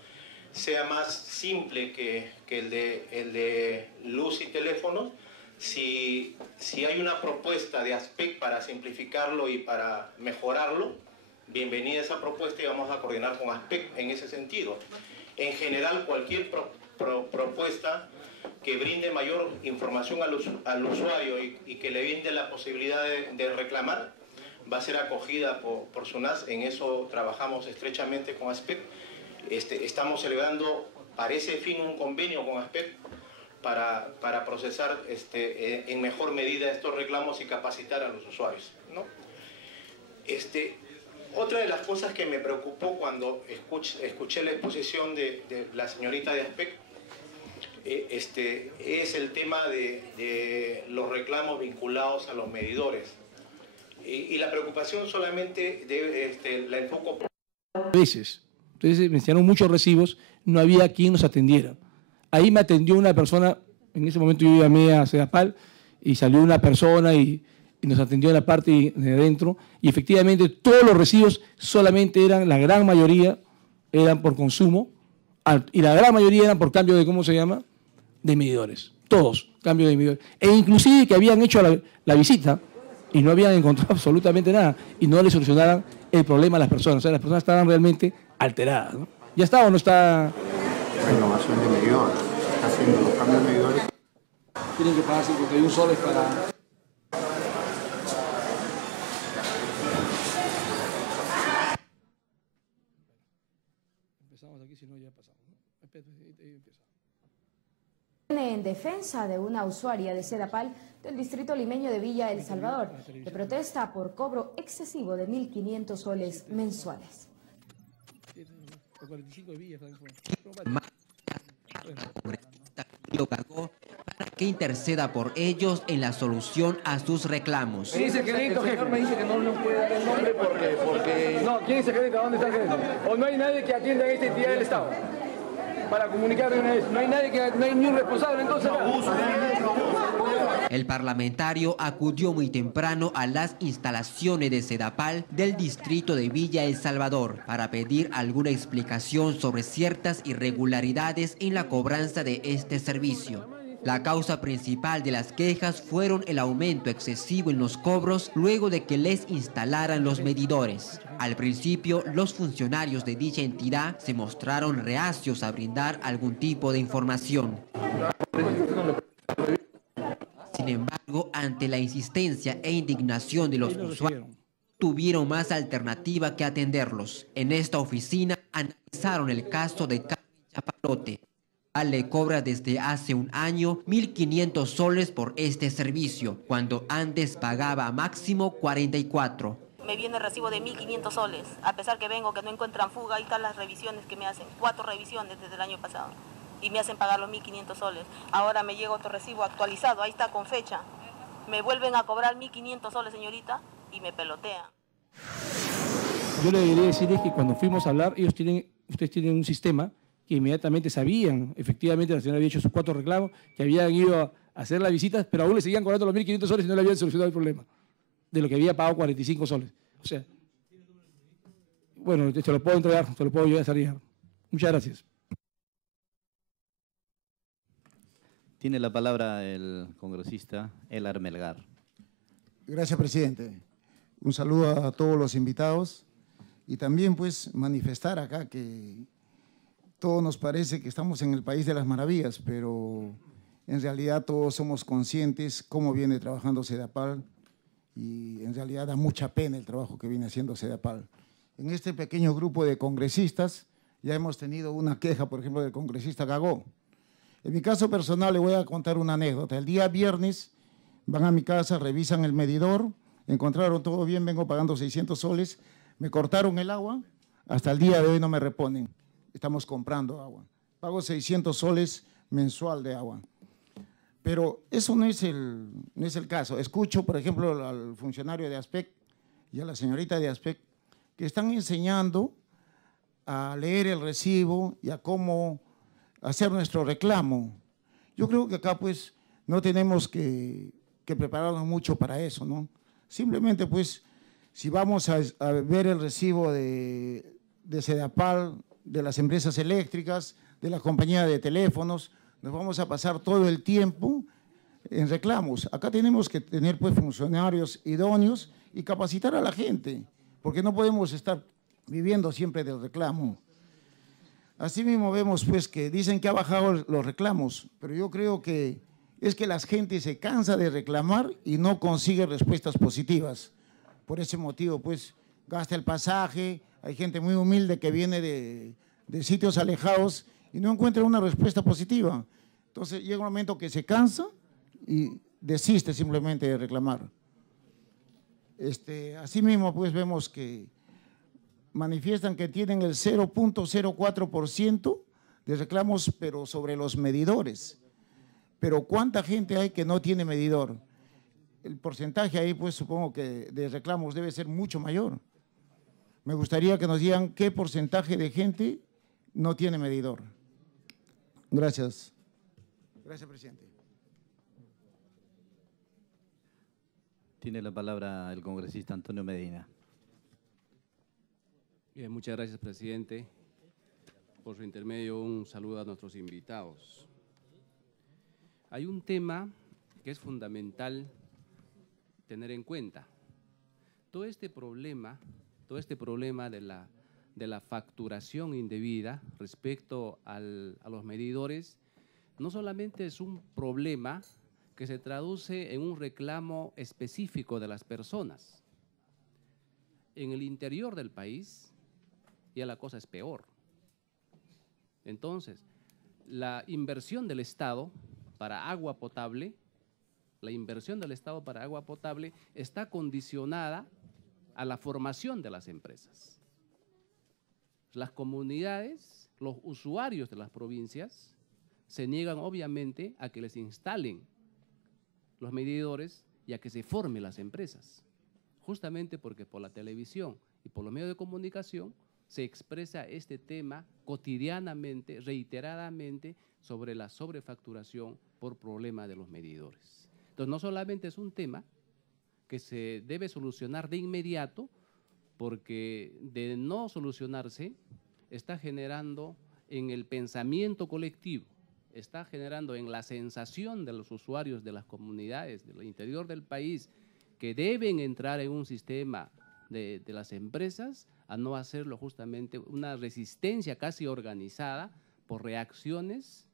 sea más simple que el de luz y teléfono, si hay una propuesta de ASPEC para simplificarlo y para mejorarlo, bienvenida esa propuesta y vamos a coordinar con ASPEC en ese sentido. En general, cualquier propuesta que brinde mayor información al usuario y que le brinde la posibilidad de reclamar va a ser acogida por SUNAS. En eso trabajamos estrechamente con ASPEC. Estamos celebrando para ese fin un convenio con ASPEC para procesar en mejor medida estos reclamos y capacitar a los usuarios, ¿no? Otra de las cosas que me preocupó cuando escuché la exposición de la señorita de ASPEC es el tema de los reclamos vinculados a los medidores. Y la preocupación solamente la enfoco veces. Entonces me enseñaron muchos recibos, no había quien nos atendiera. Ahí me atendió una persona, en ese momento yo llamé a Sedapal y salió una persona y nos atendió en la parte de adentro y efectivamente todos los recibos solamente eran, la gran mayoría eran por consumo y la gran mayoría eran por cambio de, ¿cómo se llama?, de medidores. Todos, cambio de medidores. E inclusive que habían hecho la visita y no habían encontrado absolutamente nada y no le solucionaran el problema a las personas. O sea, las personas estaban realmente alteradas, ¿no? ¿Ya está o no está? Renovación de medidores. Está haciendo los cambios de medidores. Tienen que pagar 51 soles para... Empezamos aquí, si no ya pasamos, ¿no? En defensa de una usuaria de Sedapal del distrito limeño de Villa El Salvador, que protesta por cobro excesivo de 1.500 soles mensuales. Lo pagó para que interceda por ellos en la solución a sus reclamos. ¿Quién dice crédito, jefe? Me dice que no nos puede dar el nombre porque... No, ¿quién dice crédito? ¿Dónde está el crédito? O no hay nadie que atienda a esta entidad del Estado para comunicar de una vez. No hay nadie no hay ni un responsable, entonces... El parlamentario acudió muy temprano a las instalaciones de Sedapal del distrito de Villa El Salvador para pedir alguna explicación sobre ciertas irregularidades en la cobranza de este servicio. La causa principal de las quejas fueron el aumento excesivo en los cobros luego de que les instalaran los medidores. Al principio, los funcionarios de dicha entidad se mostraron reacios a brindar algún tipo de información. Sin embargo, ante la insistencia e indignación de los usuarios, tuvieron más alternativa que atenderlos. En esta oficina analizaron el caso de Carmen Chapalote. Le cobra desde hace un año 1.500 soles por este servicio, cuando antes pagaba máximo 44. Me viene el recibo de 1.500 soles, a pesar que vengo, que no encuentran fuga, ahí están las revisiones que me hacen, 4 revisiones desde el año pasado. Y me hacen pagar los 1.500 soles. Ahora me llega otro recibo actualizado, ahí está con fecha. Me vuelven a cobrar 1.500 soles, señorita, y me pelotean. Yo le debería decirles que cuando fuimos a hablar, ustedes tienen un sistema que inmediatamente sabían, efectivamente la señora había hecho sus 4 reclamos, que habían ido a hacer las visitas, pero aún le seguían cobrando los 1.500 soles y no le habían solucionado el problema, de lo que había pagado 45 soles. O sea, bueno, se lo puedo entregar, se lo puedo yo a salir. Muchas gracias. Tiene la palabra el congresista Elar Melgar. Gracias, presidente. Un saludo a todos los invitados y también pues manifestar acá que todo nos parece que estamos en el país de las maravillas, pero en realidad todos somos conscientes cómo viene trabajando Sedapal y en realidad da mucha pena el trabajo que viene haciendo Sedapal. En este pequeño grupo de congresistas ya hemos tenido una queja, por ejemplo, del congresista Gagó. En mi caso personal le voy a contar una anécdota. El día viernes van a mi casa, revisan el medidor, encontraron todo bien, vengo pagando 600 soles, me cortaron el agua, hasta el día de hoy no me reponen. Estamos comprando agua. Pago 600 soles mensual de agua. Pero eso no es el caso. Escucho, por ejemplo, al funcionario de ASPEC y a la señorita de ASPEC que están enseñando a leer el recibo y a cómo hacer nuestro reclamo. Yo creo que acá pues no tenemos que prepararnos mucho para eso, ¿no? Simplemente pues si vamos a ver el recibo de Sedapal, de las empresas eléctricas, de la compañía de teléfonos, nos vamos a pasar todo el tiempo en reclamos. Acá tenemos que tener pues funcionarios idóneos y capacitar a la gente, porque no podemos estar viviendo siempre del reclamo. Así mismo vemos pues que dicen que ha bajado los reclamos, pero yo creo que es que la gente se cansa de reclamar y no consigue respuestas positivas. Por ese motivo pues gasta el pasaje, hay gente muy humilde que viene de sitios alejados y no encuentra una respuesta positiva. Entonces llega un momento que se cansa y desiste simplemente de reclamar. Asimismo, pues vemos que manifiestan que tienen el 0.04% de reclamos, pero sobre los medidores. Pero ¿cuánta gente hay que no tiene medidor? El porcentaje ahí, pues supongo que de reclamos debe ser mucho mayor. Me gustaría que nos digan qué porcentaje de gente no tiene medidor. Gracias. Gracias, presidente. Tiene la palabra el congresista Antonio Medina. Bien, muchas gracias, presidente. Por su intermedio, un saludo a nuestros invitados. Hay un tema que es fundamental tener en cuenta. Todo este problema de la facturación indebida respecto a los medidores no solamente es un problema que se traduce en un reclamo específico de las personas. En el interior del país ya la cosa es peor. Entonces, la inversión del Estado para agua potable, está condicionada a la formación de las empresas. Las comunidades, los usuarios de las provincias, se niegan obviamente a que les instalen los medidores y a que se formen las empresas, justamente porque por la televisión y por los medios de comunicación se expresa este tema cotidianamente, reiteradamente, sobre la sobrefacturación por problema de los medidores. Entonces, no solamente es un tema que se debe solucionar de inmediato, porque de no solucionarse está generando en el pensamiento colectivo, está generando en la sensación de los usuarios de las comunidades del interior del país que deben entrar en un sistema de las empresas, a no hacerlo justamente una resistencia casi organizada por reacciones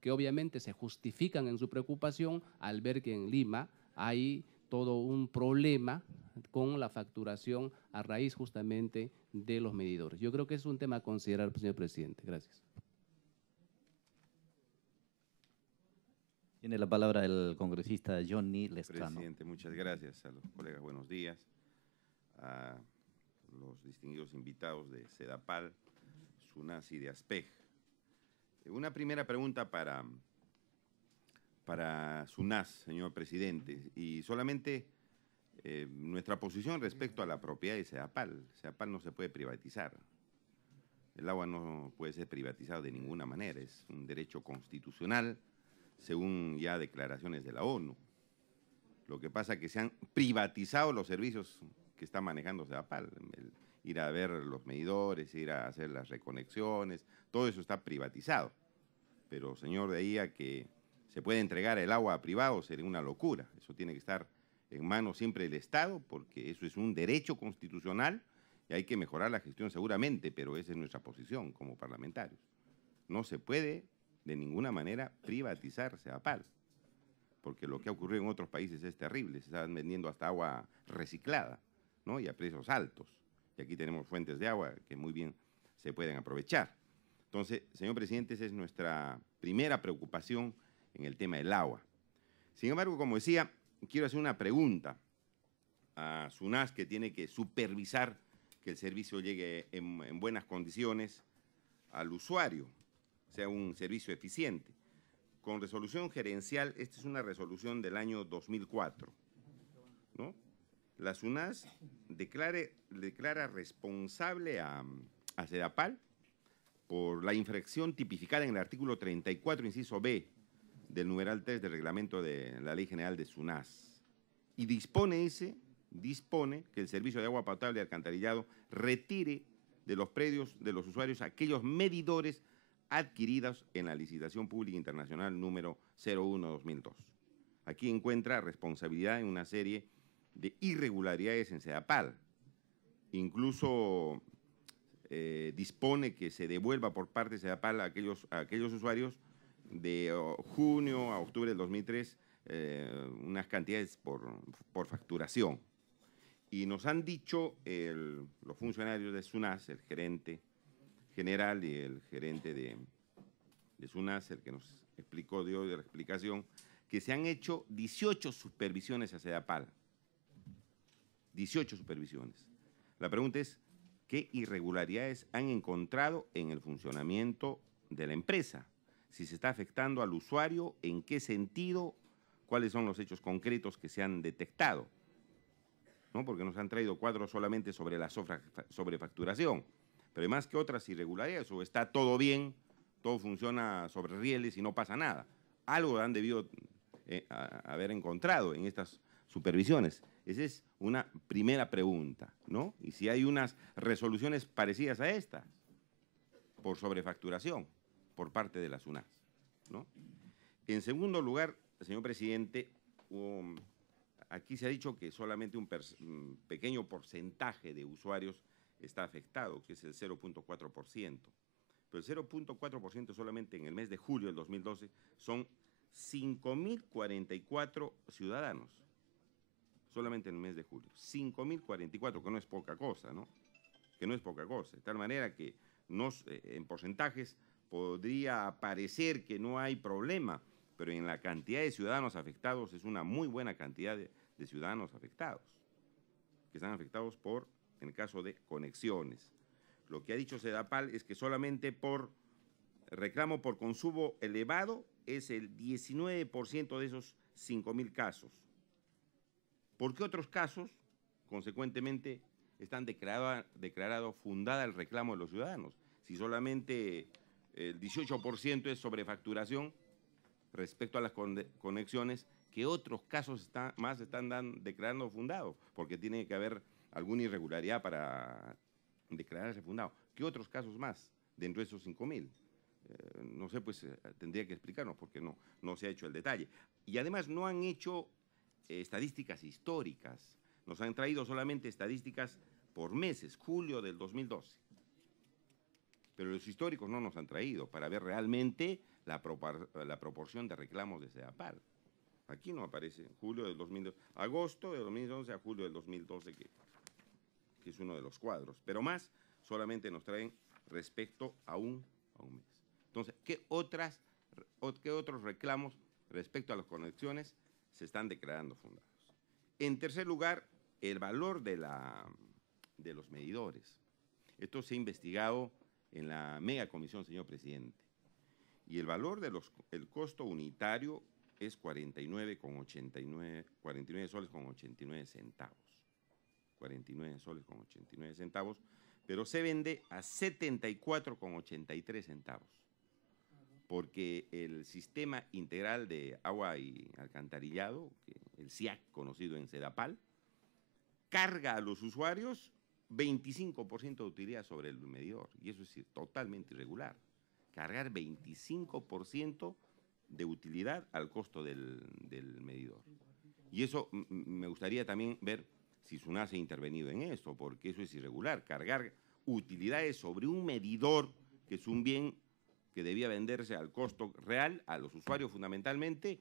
que obviamente se justifican en su preocupación al ver que en Lima hay todo un problema con la facturación a raíz justamente de los medidores. Yo creo que es un tema a considerar, señor presidente. Gracias. Tiene la palabra el congresista Johnny Lescano. Presidente, muchas gracias a los colegas. Buenos días. A los distinguidos invitados de Sedapal, SUNAS y de ASPEC. Una primera pregunta para SUNAS, señor presidente, y solamente nuestra posición respecto a la propiedad de Sedapal. Sedapal no se puede privatizar. El agua no puede ser privatizado de ninguna manera, es un derecho constitucional, según ya declaraciones de la ONU. Lo que pasa es que se han privatizado los servicios que está manejando Sedapal. Ir a ver los medidores, ir a hacer las reconexiones, todo eso está privatizado. Pero, señor, de ahí a que se puede entregar el agua a privados sería una locura. Eso tiene que estar en manos siempre del Estado, porque eso es un derecho constitucional y hay que mejorar la gestión seguramente, pero esa es nuestra posición como parlamentarios. No se puede de ninguna manera privatizar Sedapal, porque lo que ha ocurrido en otros países es terrible. Se están vendiendo hasta agua reciclada, ¿no? Y a precios altos. Y aquí tenemos fuentes de agua que muy bien se pueden aprovechar. Entonces, señor presidente, esa es nuestra primera preocupación en el tema del agua. Sin embargo, como decía, quiero hacer una pregunta a SUNAS, que tiene que supervisar que el servicio llegue en buenas condiciones al usuario, sea un servicio eficiente. Con resolución gerencial, esta es una resolución del año 2004, ¿no? La SUNAS declara responsable a Sedapal por la infracción tipificada en el artículo 34, inciso B, del numeral 3 del reglamento de la Ley General de SUNAS. Y dispone que el servicio de agua potable y alcantarillado retire de los predios de los usuarios aquellos medidores adquiridos en la licitación pública internacional número 01-2002. Aquí encuentra responsabilidad en una serie de irregularidades en Sedapal. Incluso dispone que se devuelva por parte de Sedapal a aquellos usuarios de junio a octubre del 2003 unas cantidades por facturación. Y nos han dicho los funcionarios de SUNAS, el gerente general y el gerente de SUNAS, el que nos dio la explicación, que se han hecho 18 supervisiones a Sedapal. 18 supervisiones. La pregunta es, ¿qué irregularidades han encontrado en el funcionamiento de la empresa? Si se está afectando al usuario, ¿en qué sentido? ¿Cuáles son los hechos concretos que se han detectado? ¿No? Porque nos han traído cuadros solamente sobre la sobrefacturación, pero hay más que otras irregularidades, o está todo bien, todo funciona sobre rieles y no pasa nada. Algo han debido haber encontrado en estas supervisiones. Esa es una primera pregunta, ¿no? Y si hay unas resoluciones parecidas a estas, por sobrefacturación, por parte de la SUNAS, ¿no? En segundo lugar, señor presidente, aquí se ha dicho que solamente un pequeño porcentaje de usuarios está afectado, que es el 0.4%. Pero el 0.4% solamente en el mes de julio del 2012 son 5.044 ciudadanos. Solamente en el mes de julio. 5.044, que no es poca cosa, ¿no? Que no es poca cosa. De tal manera que en porcentajes podría parecer que no hay problema, pero en la cantidad de ciudadanos afectados es una muy buena cantidad de ciudadanos afectados, que están afectados en el caso de conexiones. Lo que ha dicho Sedapal es que solamente por reclamo por consumo elevado es el 19% de esos 5.000 casos. ¿Por qué otros casos, consecuentemente, están declarado fundada el reclamo de los ciudadanos? Si solamente el 18% es sobrefacturación respecto a las conexiones, ¿qué otros casos están declarando fundados? Porque tiene que haber alguna irregularidad para declararse fundado. ¿Qué otros casos más dentro de esos 5.000? No sé, pues tendría que explicarnos porque no se ha hecho el detalle. Y además no han hecho estadísticas históricas. Nos han traído solamente estadísticas por meses, julio del 2012. Pero los históricos no nos han traído para ver realmente la proporción de reclamos de Sedapal. Aquí no aparece julio del 2012, agosto del 2011 a julio del 2012, que es uno de los cuadros. Pero más solamente nos traen respecto a un mes. Entonces, ¿qué otros reclamos respecto a las conexiones se están declarando fundados? En tercer lugar, el valor de los medidores. Esto se ha investigado en la mega comisión, señor presidente. Y el valor el costo unitario es 49 soles con 89 centavos. 49 soles con 89 centavos, pero se vende a 74,83 centavos, porque el Sistema Integral de Agua y Alcantarillado, el SIAC, conocido en Sedapal, carga a los usuarios 25% de utilidad sobre el medidor, y eso es totalmente irregular. Cargar 25% de utilidad al costo del medidor. Y eso me gustaría también ver si SUNAS ha intervenido en esto, porque eso es irregular. Cargar utilidades sobre un medidor, que es un bien que debía venderse al costo real, a los usuarios fundamentalmente,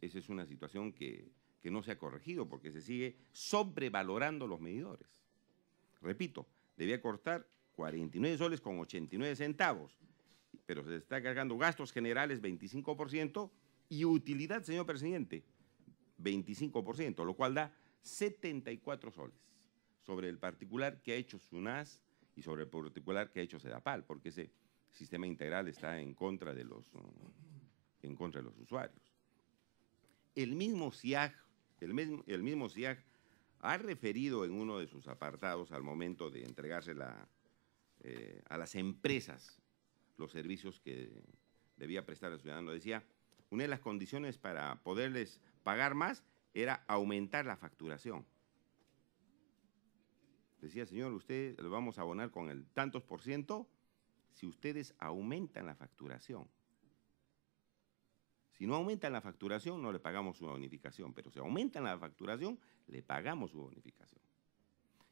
esa es una situación que no se ha corregido, porque se sigue sobrevalorando los medidores. Repito, debía costar 49 soles con 89 centavos, pero se está cargando gastos generales 25% y utilidad, señor presidente, 25%, lo cual da 74 soles sobre el particular que ha hecho SUNAS y sobre el particular que ha hecho Sedapal, porque ese sistema integral está en contra de los usuarios. El mismo SIAG ha referido en uno de sus apartados al momento de entregarse a las empresas los servicios que debía prestar al ciudadano. Decía, una de las condiciones para poderles pagar más era aumentar la facturación. Decía, señor, usted lo vamos a abonar con el tantos por ciento si ustedes aumentan la facturación. Si no aumentan la facturación, no le pagamos su bonificación, pero si aumentan la facturación, le pagamos su bonificación.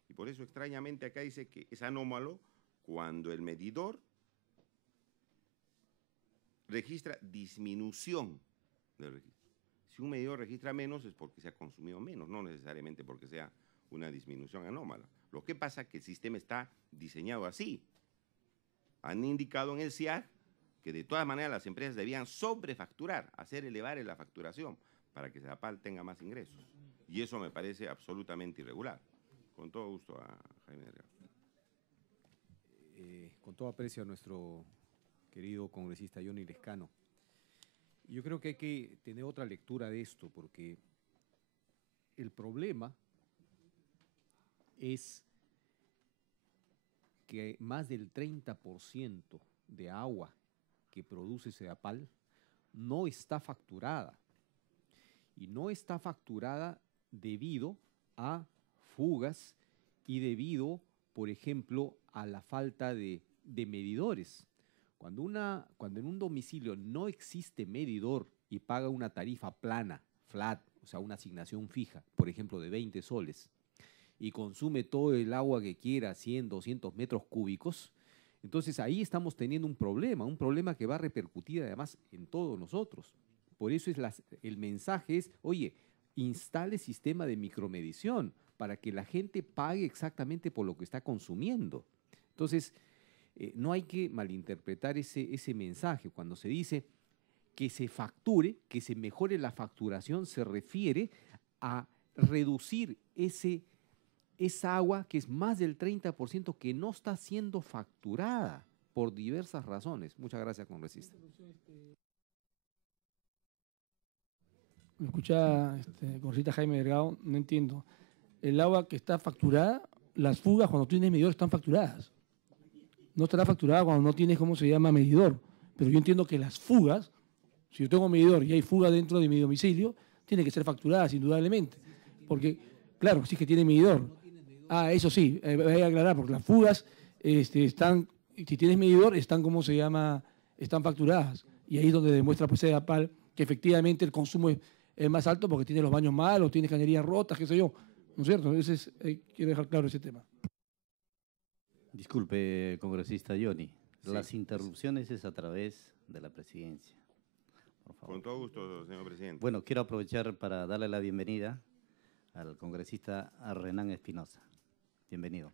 Y por eso, extrañamente, acá dice que es anómalo cuando el medidor registra disminución del registro. Si un medidor registra menos es porque se ha consumido menos, no necesariamente porque sea una disminución anómala. Lo que pasa es que el sistema está diseñado así. Han indicado en el SIAG que de todas maneras las empresas debían sobrefacturar, hacer elevar la facturación para que Sedapal tenga más ingresos. Y eso me parece absolutamente irregular. Con todo gusto a Jaime Delgado. Con todo aprecio a nuestro querido congresista Johnny Lescano. Yo creo que hay que tener otra lectura de esto, porque el problema es que más del 30% de agua que produce Sedapal no está facturada. Y no está facturada debido a fugas y debido, por ejemplo, a la falta de medidores. Cuando en un domicilio no existe medidor y paga una tarifa plana, flat, o sea, una asignación fija, por ejemplo, de 20 soles, y consume todo el agua que quiera, 100, 200 metros cúbicos, entonces ahí estamos teniendo un problema que va a repercutir además en todos nosotros. Por eso el mensaje es, oye, instale sistema de micromedición para que la gente pague exactamente por lo que está consumiendo. Entonces, no hay que malinterpretar ese mensaje. Cuando se dice que se facture, que se mejore la facturación, se refiere a reducir esa agua que es más del 30% que no está siendo facturada por diversas razones. Muchas gracias, congresista. Me escucha, congresista Jaime Delgado, no entiendo. El agua que está facturada, las fugas cuando tienes medidor están facturadas. No estará facturada cuando no tienes, ¿cómo se llama?, medidor. Pero yo entiendo que las fugas, si yo tengo medidor y hay fuga dentro de mi domicilio, tienen que ser facturadas indudablemente. Porque, claro, sí que tiene medidor. Eso sí, voy a aclarar, porque las fugas están, si tienes medidor, están, ¿cómo se llama?, están facturadas. Y ahí es donde demuestra pues Sedapal que efectivamente el consumo es más alto porque tiene los baños malos, tiene cañerías rotas, qué sé yo. ¿No es cierto? Quiero dejar claro ese tema. Disculpe, congresista Johnny, sí, las interrupciones es a través de la presidencia. Por favor. Con todo gusto, señor presidente. Bueno, quiero aprovechar para darle la bienvenida al congresista Renan Espinosa. Bienvenido.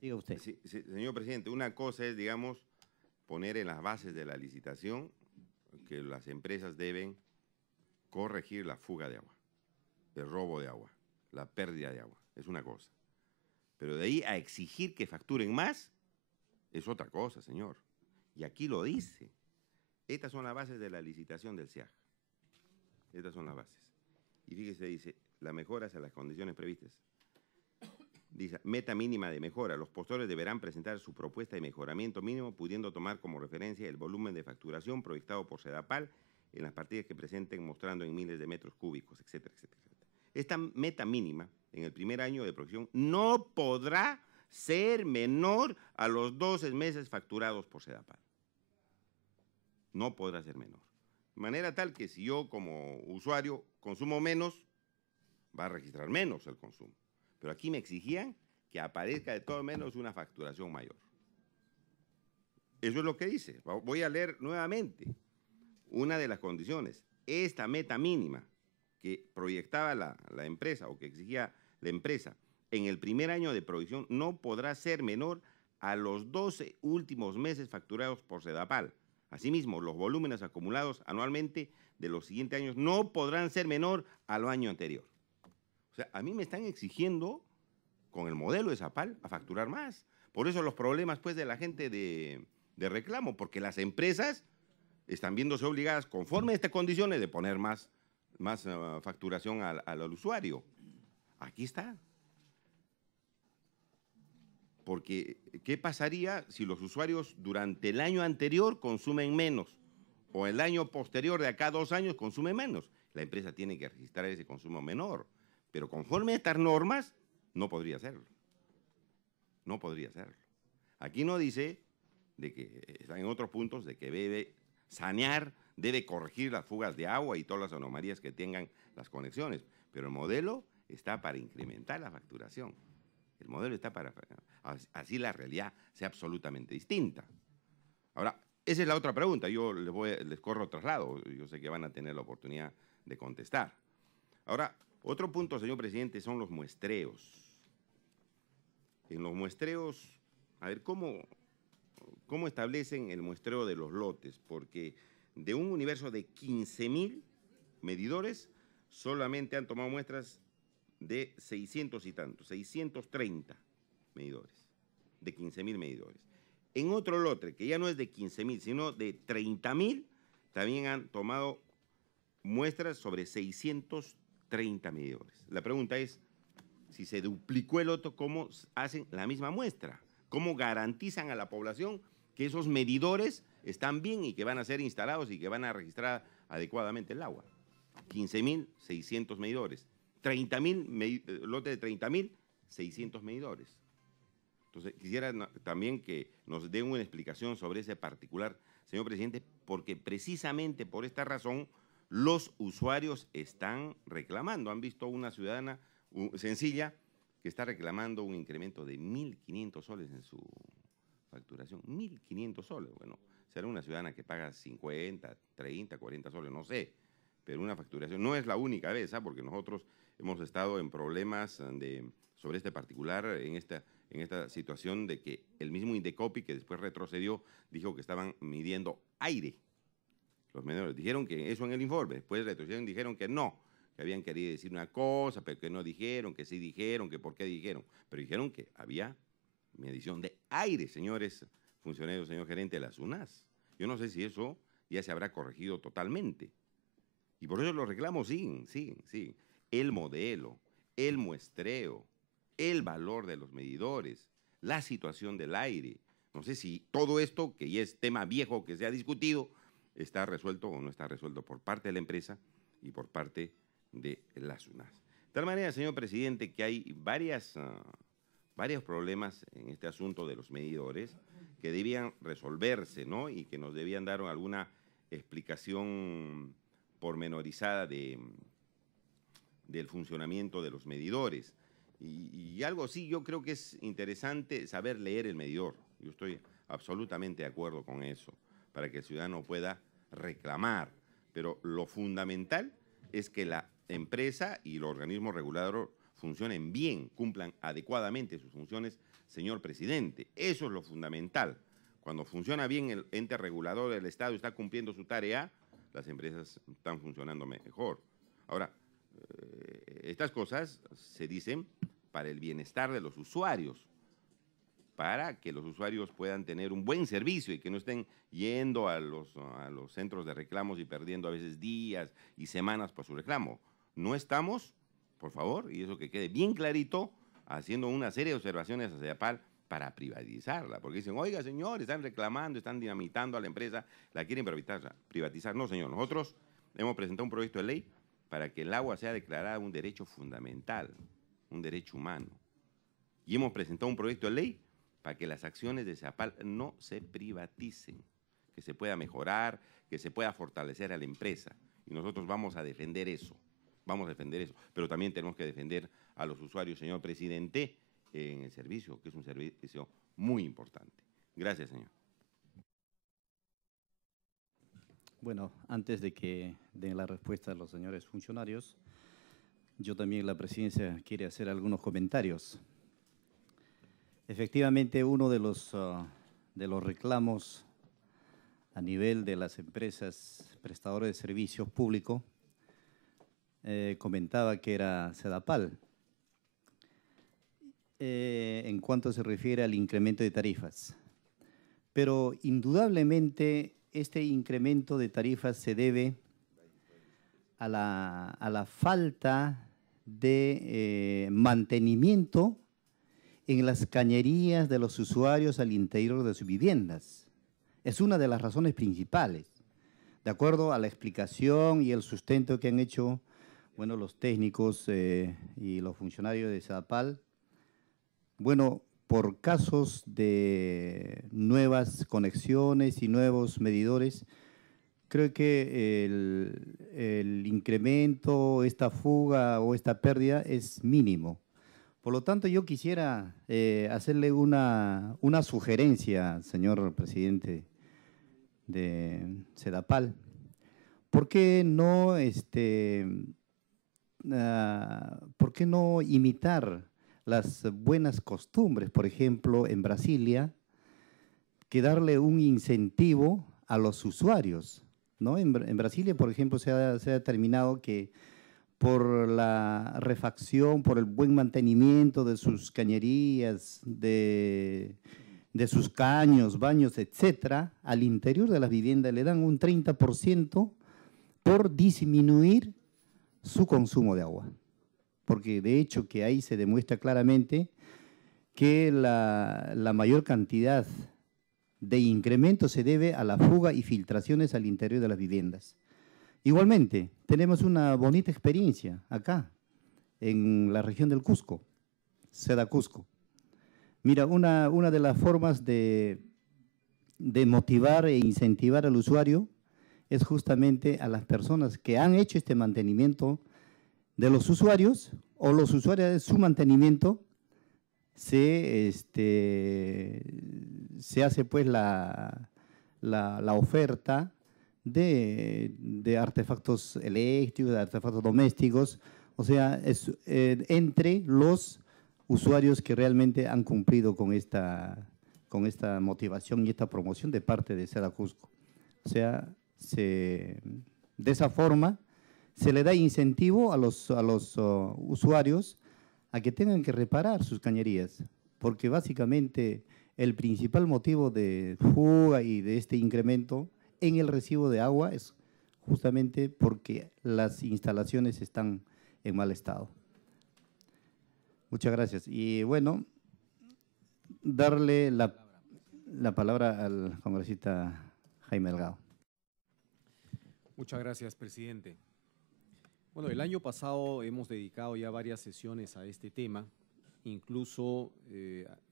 Diga usted. Sí, señor presidente, una cosa es, digamos, poner en las bases de la licitación que las empresas deben corregir la fuga de agua, el robo de agua, la pérdida de agua. Es una cosa. Pero de ahí a exigir que facturen más, es otra cosa, señor. Y aquí lo dice. Estas son las bases de la licitación del SIAG. Estas son las bases. Y fíjese, dice, la mejora hacia las condiciones previstas. dice, meta mínima de mejora. Los postores deberán presentar su propuesta de mejoramiento mínimo, pudiendo tomar como referencia el volumen de facturación proyectado por Sedapal en las partidas que presenten, mostrando en miles de metros cúbicos, etcétera, etcétera, etcétera. Esta meta mínima en el primer año de producción no podrá ser menor a los 12 meses facturados por Sedapal. No podrá ser menor. De manera tal que si yo como usuario consumo menos, va a registrar menos el consumo. Pero aquí me exigían que aparezca de todo menos una facturación mayor. Eso es lo que dice. Voy a leer nuevamente una de las condiciones. Esta meta mínima que proyectaba la empresa o que exigía la empresa en el primer año de producción no podrá ser menor a los 12 últimos meses facturados por Sedapal. Asimismo, los volúmenes acumulados anualmente de los siguientes años no podrán ser menor al año anterior. O sea, a mí me están exigiendo, con el modelo de Sedapal, a facturar más. Por eso los problemas, pues, de la gente de reclamo, porque las empresas están viéndose obligadas, conforme a estas condiciones, de poner más facturación al usuario. Aquí está. Porque, ¿qué pasaría si los usuarios durante el año anterior consumen menos o el año posterior, de acá a 2 años, consumen menos? La empresa tiene que registrar ese consumo menor. Pero conforme a estas normas, no podría hacerlo. No podría hacerlo. Aquí no dice, de que están en otros puntos, de que debe sanear, debe corregir las fugas de agua y todas las anomalías que tengan las conexiones. Pero el modelo está para incrementar la facturación. El modelo está para... Así la realidad sea absolutamente distinta. Ahora, esa es la otra pregunta. Yo les corro traslado. Yo sé que van a tener la oportunidad de contestar. Ahora, otro punto, señor presidente, son los muestreos. En los muestreos, a ver, ¿cómo establecen el muestreo de los lotes? Porque de un universo de 15.000 medidores, solamente han tomado muestras de 600 y tantos, 630 medidores, de 15.000 medidores. En otro lote, que ya no es de 15.000, sino de 30.000, también han tomado muestras sobre 630 medidores. La pregunta es, si se duplicó el lote, ¿cómo hacen la misma muestra? ¿Cómo garantizan a la población que esos medidores están bien y que van a ser instalados y que van a registrar adecuadamente el agua? 15.600 medidores. 30.000, lote de 30.600 medidores. Entonces, quisiera también que nos den una explicación sobre ese particular, señor presidente, porque precisamente por esta razón los usuarios están reclamando. Han visto una ciudadana sencilla que está reclamando un incremento de 1.500 soles en su facturación. 1.500 soles. Bueno, será una ciudadana que paga 50, 30, 40 soles, no sé. Pero una facturación no es la única vez, ¿ah? Porque nosotros hemos estado en problemas sobre este particular, en esta situación de que el mismo Indecopi, que después retrocedió, dijo que estaban midiendo aire. Los menores dijeron que eso en el informe, después retrocedieron y dijeron que no, que habían querido decir una cosa, pero que no dijeron, que sí dijeron, que por qué dijeron. Pero dijeron que había medición de aire, señores funcionarios, señor gerente de la SUNAS. Yo no sé si eso ya se habrá corregido totalmente. Y por eso los reclamos siguen. El modelo, el muestreo, el valor de los medidores, la situación del aire. No sé si todo esto, que ya es tema viejo que se ha discutido, está resuelto o no está resuelto por parte de la empresa y por parte de la SUNAS. De tal manera, señor presidente, que hay varios problemas en este asunto de los medidores que debían resolverse, ¿no? Y que nos debían dar alguna explicación pormenorizada del funcionamiento de los medidores. Y algo sí, yo creo que es interesante saber leer el medidor. Yo estoy absolutamente de acuerdo con eso, para que el ciudadano pueda reclamar. Pero lo fundamental es que la empresa y el organismo regulador funcionen bien, cumplan adecuadamente sus funciones, señor presidente. Eso es lo fundamental. Cuando funciona bien el ente regulador del Estado, está cumpliendo su tarea, las empresas están funcionando mejor. Ahora, estas cosas se dicen para el bienestar de los usuarios, para que los usuarios puedan tener un buen servicio y que no estén yendo a los centros de reclamos y perdiendo a veces días y semanas por su reclamo. No estamos, por favor, y eso que quede bien clarito, haciendo una serie de observaciones a Sedapal para privatizarla, porque dicen, oiga, señor, están reclamando, están dinamitando a la empresa, la quieren privatizar. No, señor, nosotros hemos presentado un proyecto de ley para que el agua sea declarada un derecho fundamental, un derecho humano. Y hemos presentado un proyecto de ley para que las acciones de Sedapal no se privaticen, que se pueda mejorar, que se pueda fortalecer a la empresa. Y nosotros vamos a defender eso, pero también tenemos que defender a los usuarios, señor presidente, en el servicio, que es un servicio muy importante. Gracias, señor. Bueno, antes de que den la respuesta a los señores funcionarios, yo también, la presidencia quiere hacer algunos comentarios. Efectivamente, uno de los reclamos a nivel de las empresas prestadoras de servicios públicos comentaba que era Sedapal, en cuanto se refiere al incremento de tarifas. Pero indudablemente este incremento de tarifas se debe a la falta de mantenimiento en las cañerías de los usuarios al interior de sus viviendas. Es una de las razones principales. De acuerdo a la explicación y el sustento que han hecho, bueno, los técnicos y los funcionarios de Sedapal, bueno, por casos de nuevas conexiones y nuevos medidores, creo que el incremento, esta fuga o esta pérdida es mínimo. Por lo tanto, yo quisiera hacerle una sugerencia, señor presidente de Sedapal. ¿Por qué no imitar las buenas costumbres? Por ejemplo, en Brasilia, que darle un incentivo a los usuarios, ¿no? En Brasilia, por ejemplo, se ha determinado que por la refacción, por el buen mantenimiento de sus cañerías, de sus caños, baños, etcétera, al interior de las viviendas le dan un 30% por disminuir su consumo de agua. Porque de hecho que ahí se demuestra claramente que la mayor cantidad de incremento se debe a la fuga y filtraciones al interior de las viviendas. Igualmente, tenemos una bonita experiencia acá, en la región del Cusco, Sedacusco. Mira, una de las formas de motivar e incentivar al usuario es justamente a las personas que han hecho este mantenimiento de los usuarios, o los usuarios de su mantenimiento, se hace pues la oferta de artefactos eléctricos, de artefactos domésticos, o sea, entre los usuarios que realmente han cumplido con esta motivación y esta promoción de parte de Sedacusco. O sea, de esa forma se le da incentivo a los usuarios a que tengan que reparar sus cañerías, porque básicamente el principal motivo de fuga y de este incremento en el recibo de agua es justamente porque las instalaciones están en mal estado. Muchas gracias. Y bueno, darle la palabra al congresista Jaime Delgado. Muchas gracias, presidente. Bueno, el año pasado hemos dedicado ya varias sesiones a este tema. Incluso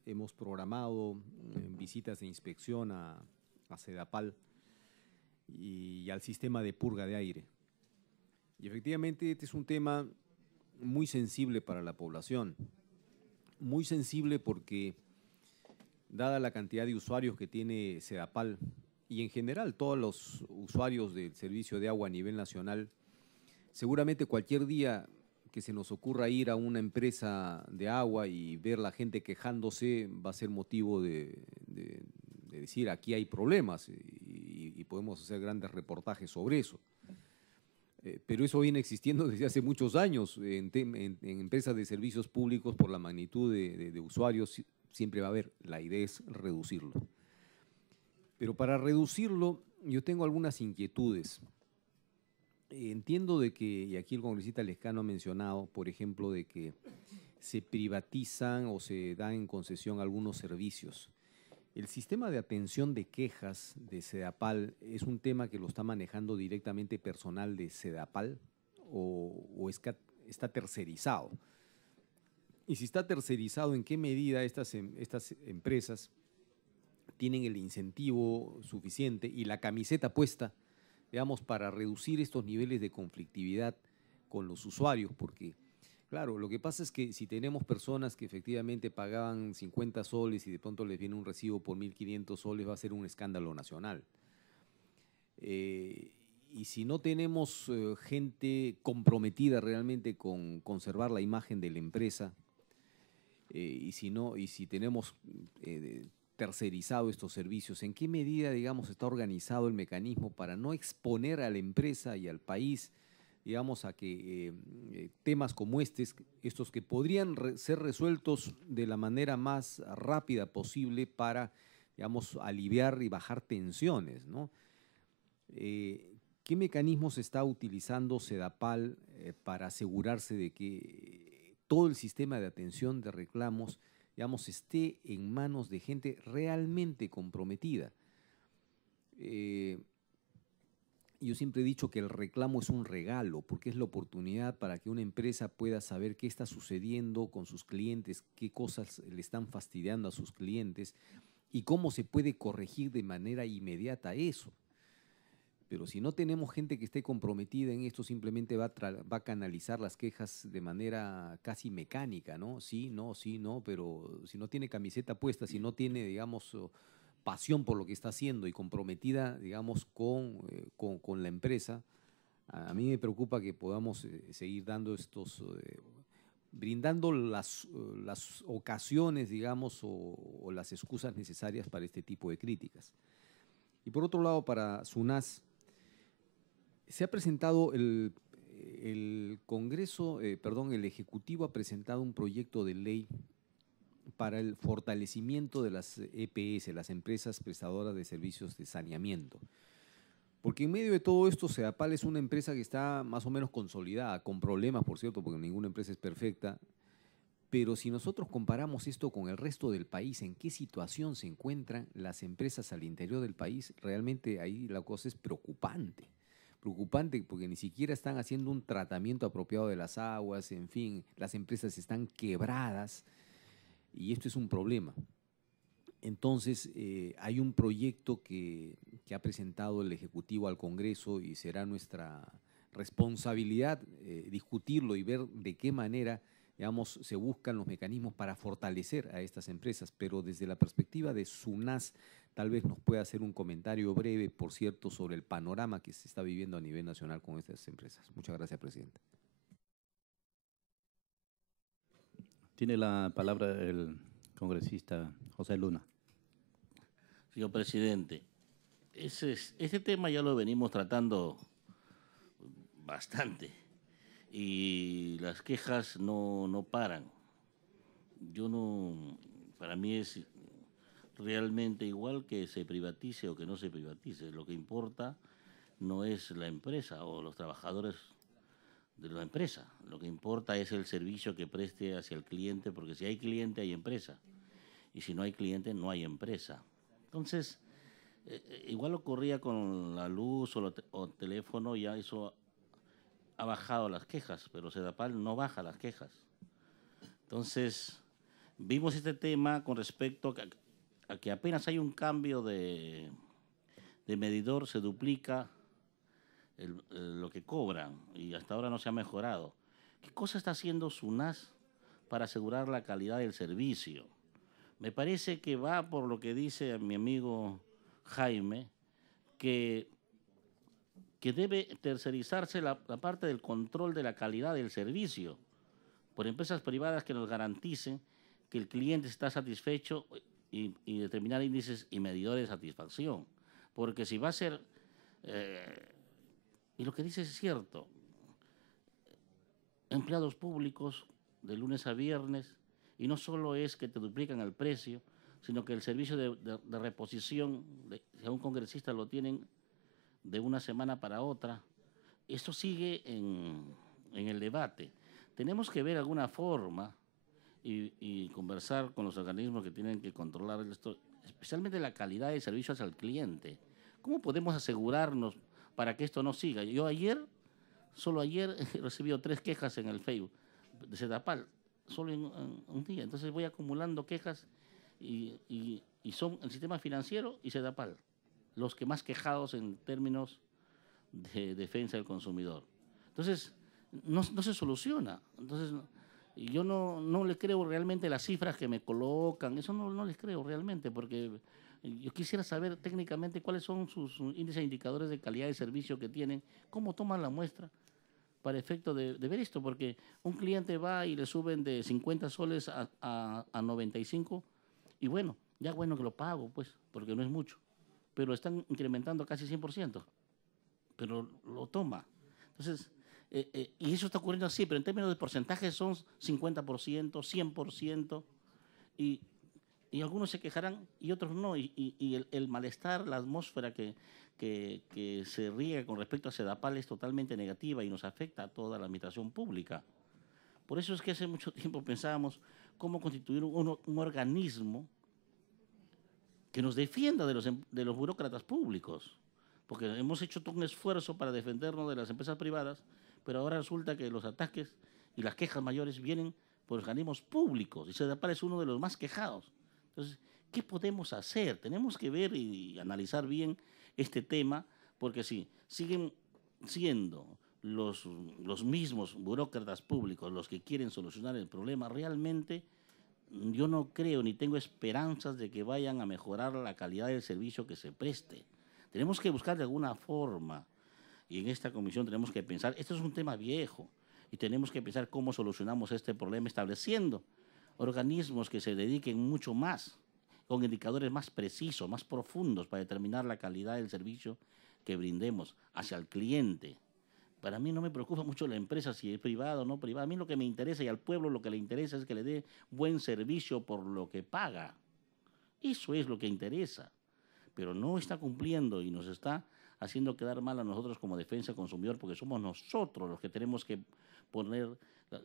hemos programado visitas de inspección a Sedapal y al sistema de purga de aire. Y efectivamente este es un tema muy sensible para la población. Muy sensible porque, dada la cantidad de usuarios que tiene Sedapal y en general todos los usuarios del servicio de agua a nivel nacional, seguramente cualquier día que se nos ocurra ir a una empresa de agua y ver la gente quejándose va a ser motivo de decir aquí hay problemas y podemos hacer grandes reportajes sobre eso. Pero eso viene existiendo desde hace muchos años en empresas de servicios públicos. Por la magnitud de usuarios siempre va a haber, la idea es reducirlo. Pero para reducirlo yo tengo algunas inquietudes. Entiendo de que, y aquí el congresista Lescano ha mencionado, por ejemplo, de que se privatizan o se dan en concesión algunos servicios. El sistema de atención de quejas de SEDAPAL es un tema que lo está manejando directamente personal de SEDAPAL o está tercerizado. Y si está tercerizado, ¿en qué medida estas empresas tienen el incentivo suficiente y la camiseta puesta, digamos, para reducir estos niveles de conflictividad con los usuarios? Porque, claro, lo que pasa es que si tenemos personas que efectivamente pagaban 50 soles y de pronto les viene un recibo por 1.500 soles, va a ser un escándalo nacional. Y si no tenemos gente comprometida realmente con conservar la imagen de la empresa, y si tenemos tercerizado estos servicios, ¿en qué medida, digamos, está organizado el mecanismo para no exponer a la empresa y al país, digamos, a que temas como estos que podrían ser resueltos de la manera más rápida posible para, digamos, aliviar y bajar tensiones, ¿no? ¿Qué mecanismos está utilizando SEDAPAL para asegurarse de que todo el sistema de atención de reclamos, digamos, esté en manos de gente realmente comprometida? Yo siempre he dicho que el reclamo es un regalo, porque es la oportunidad para que una empresa pueda saber qué está sucediendo con sus clientes, qué cosas le están fastidiando a sus clientes y cómo se puede corregir de manera inmediata eso. Pero si no tenemos gente que esté comprometida en esto, simplemente va a canalizar las quejas de manera casi mecánica, ¿no? Sí, no, pero si no tiene camiseta puesta, si no tiene, digamos, pasión por lo que está haciendo y comprometida, digamos, con la empresa, a mí me preocupa que podamos seguir dando brindando las ocasiones, digamos, o las excusas necesarias para este tipo de críticas. Y por otro lado, para SUNAS, se ha presentado el Ejecutivo ha presentado un proyecto de ley para el fortalecimiento de las EPS, las empresas prestadoras de servicios de saneamiento. Porque en medio de todo esto, SEDAPAL es una empresa que está más o menos consolidada, con problemas, por cierto, porque ninguna empresa es perfecta. Pero si nosotros comparamos esto con el resto del país, ¿en qué situación se encuentran las empresas al interior del país? Realmente ahí la cosa es preocupante. Preocupante porque ni siquiera están haciendo un tratamiento apropiado de las aguas, en fin, las empresas están quebradas y esto es un problema. Entonces, hay un proyecto que ha presentado el Ejecutivo al Congreso y será nuestra responsabilidad discutirlo y ver de qué manera, digamos, se buscan los mecanismos para fortalecer a estas empresas, pero desde la perspectiva de SUNAS, tal vez nos pueda hacer un comentario breve, por cierto, sobre el panorama que se está viviendo a nivel nacional con estas empresas. Muchas gracias, presidente. Tiene la palabra el congresista José Luna. Señor presidente, este tema ya lo venimos tratando bastante y las quejas no paran. Para mí es realmente igual que se privatice o que no se privatice. Lo que importa no es la empresa o los trabajadores de la empresa. Lo que importa es el servicio que preste hacia el cliente, porque si hay cliente hay empresa y si no hay cliente no hay empresa. Entonces, igual ocurría con la luz o teléfono, ya eso ha bajado las quejas, pero SEDAPAL no baja las quejas. Entonces, vimos este tema con respecto a que apenas hay un cambio de medidor, se duplica lo que cobran y hasta ahora no se ha mejorado. ¿Qué cosa está haciendo SUNAS para asegurar la calidad del servicio? Me parece que va por lo que dice mi amigo Jaime, que debe tercerizarse la parte del control de la calidad del servicio por empresas privadas que nos garanticen que el cliente está satisfecho y determinar índices y medidores de satisfacción. Porque si va a ser, y lo que dice es cierto, empleados públicos de lunes a viernes, y no solo es que te duplican el precio, sino que el servicio de reposición, si a un congresista lo tienen de una semana para otra. Esto sigue en el debate. Tenemos que ver alguna forma y conversar con los organismos que tienen que controlar esto, especialmente la calidad de servicios al cliente. ¿Cómo podemos asegurarnos para que esto no siga? Yo solo ayer he recibido 3 quejas en el Facebook de Sedapal, solo en un día. Entonces voy acumulando quejas y son el sistema financiero y Sedapal los que más quejados en términos de defensa del consumidor. Entonces, no se soluciona. Entonces, yo no le creo realmente las cifras que me colocan, eso no les creo realmente, porque yo quisiera saber técnicamente cuáles son sus índices e indicadores de calidad de servicio que tienen, cómo toman la muestra para efecto de ver esto, porque un cliente va y le suben de 50 soles a 95, y bueno, ya bueno que lo pago, pues, porque no es mucho, pero están incrementando casi 100%, pero lo toma. Entonces, y eso está ocurriendo así, pero en términos de porcentajes son 50%, 100%, y algunos se quejarán y otros no, y el malestar, la atmósfera que se riega con respecto a Sedapal es totalmente negativa y nos afecta a toda la administración pública. Por eso es que hace mucho tiempo pensábamos cómo constituir un organismo que nos defienda de los burócratas públicos, porque hemos hecho todo un esfuerzo para defendernos de las empresas privadas, pero ahora resulta que los ataques y las quejas mayores vienen por organismos públicos, y Sedapal es uno de los más quejados. Entonces, ¿qué podemos hacer? Tenemos que ver y analizar bien este tema, porque si siguen siendo los mismos burócratas públicos los que quieren solucionar el problema, realmente yo no creo ni tengo esperanzas de que vayan a mejorar la calidad del servicio que se preste. Tenemos que buscar de alguna forma, y en esta comisión tenemos que pensar, esto es un tema viejo, y tenemos que pensar cómo solucionamos este problema estableciendo organismos que se dediquen mucho más, con indicadores más precisos, más profundos, para determinar la calidad del servicio que brindemos hacia el cliente. Para mí no me preocupa mucho la empresa, si es privada o no privada. A mí lo que me interesa y al pueblo lo que le interesa es que le dé buen servicio por lo que paga. Eso es lo que interesa. Pero no está cumpliendo y nos está haciendo quedar mal a nosotros como defensa del consumidor, porque somos nosotros los que tenemos que poner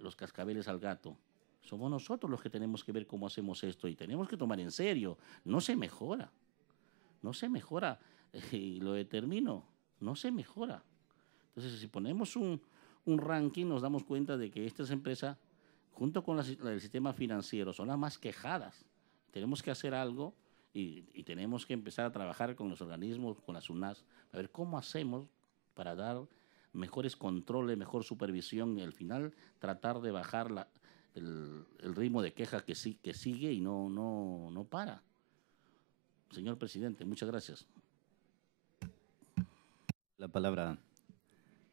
los cascabeles al gato. Somos nosotros los que tenemos que ver cómo hacemos esto y tenemos que tomar en serio. No se mejora. No se mejora. Y lo determino. No se mejora. Entonces, si ponemos un ranking, nos damos cuenta de que estas empresas, junto con la del sistema financiero, son las más quejadas. Tenemos que hacer algo y tenemos que empezar a trabajar con los organismos, con la SUNAS, a ver cómo hacemos para dar mejores controles, mejor supervisión y al final tratar de bajar el ritmo de queja que sigue y no para. Señor presidente, muchas gracias. La palabra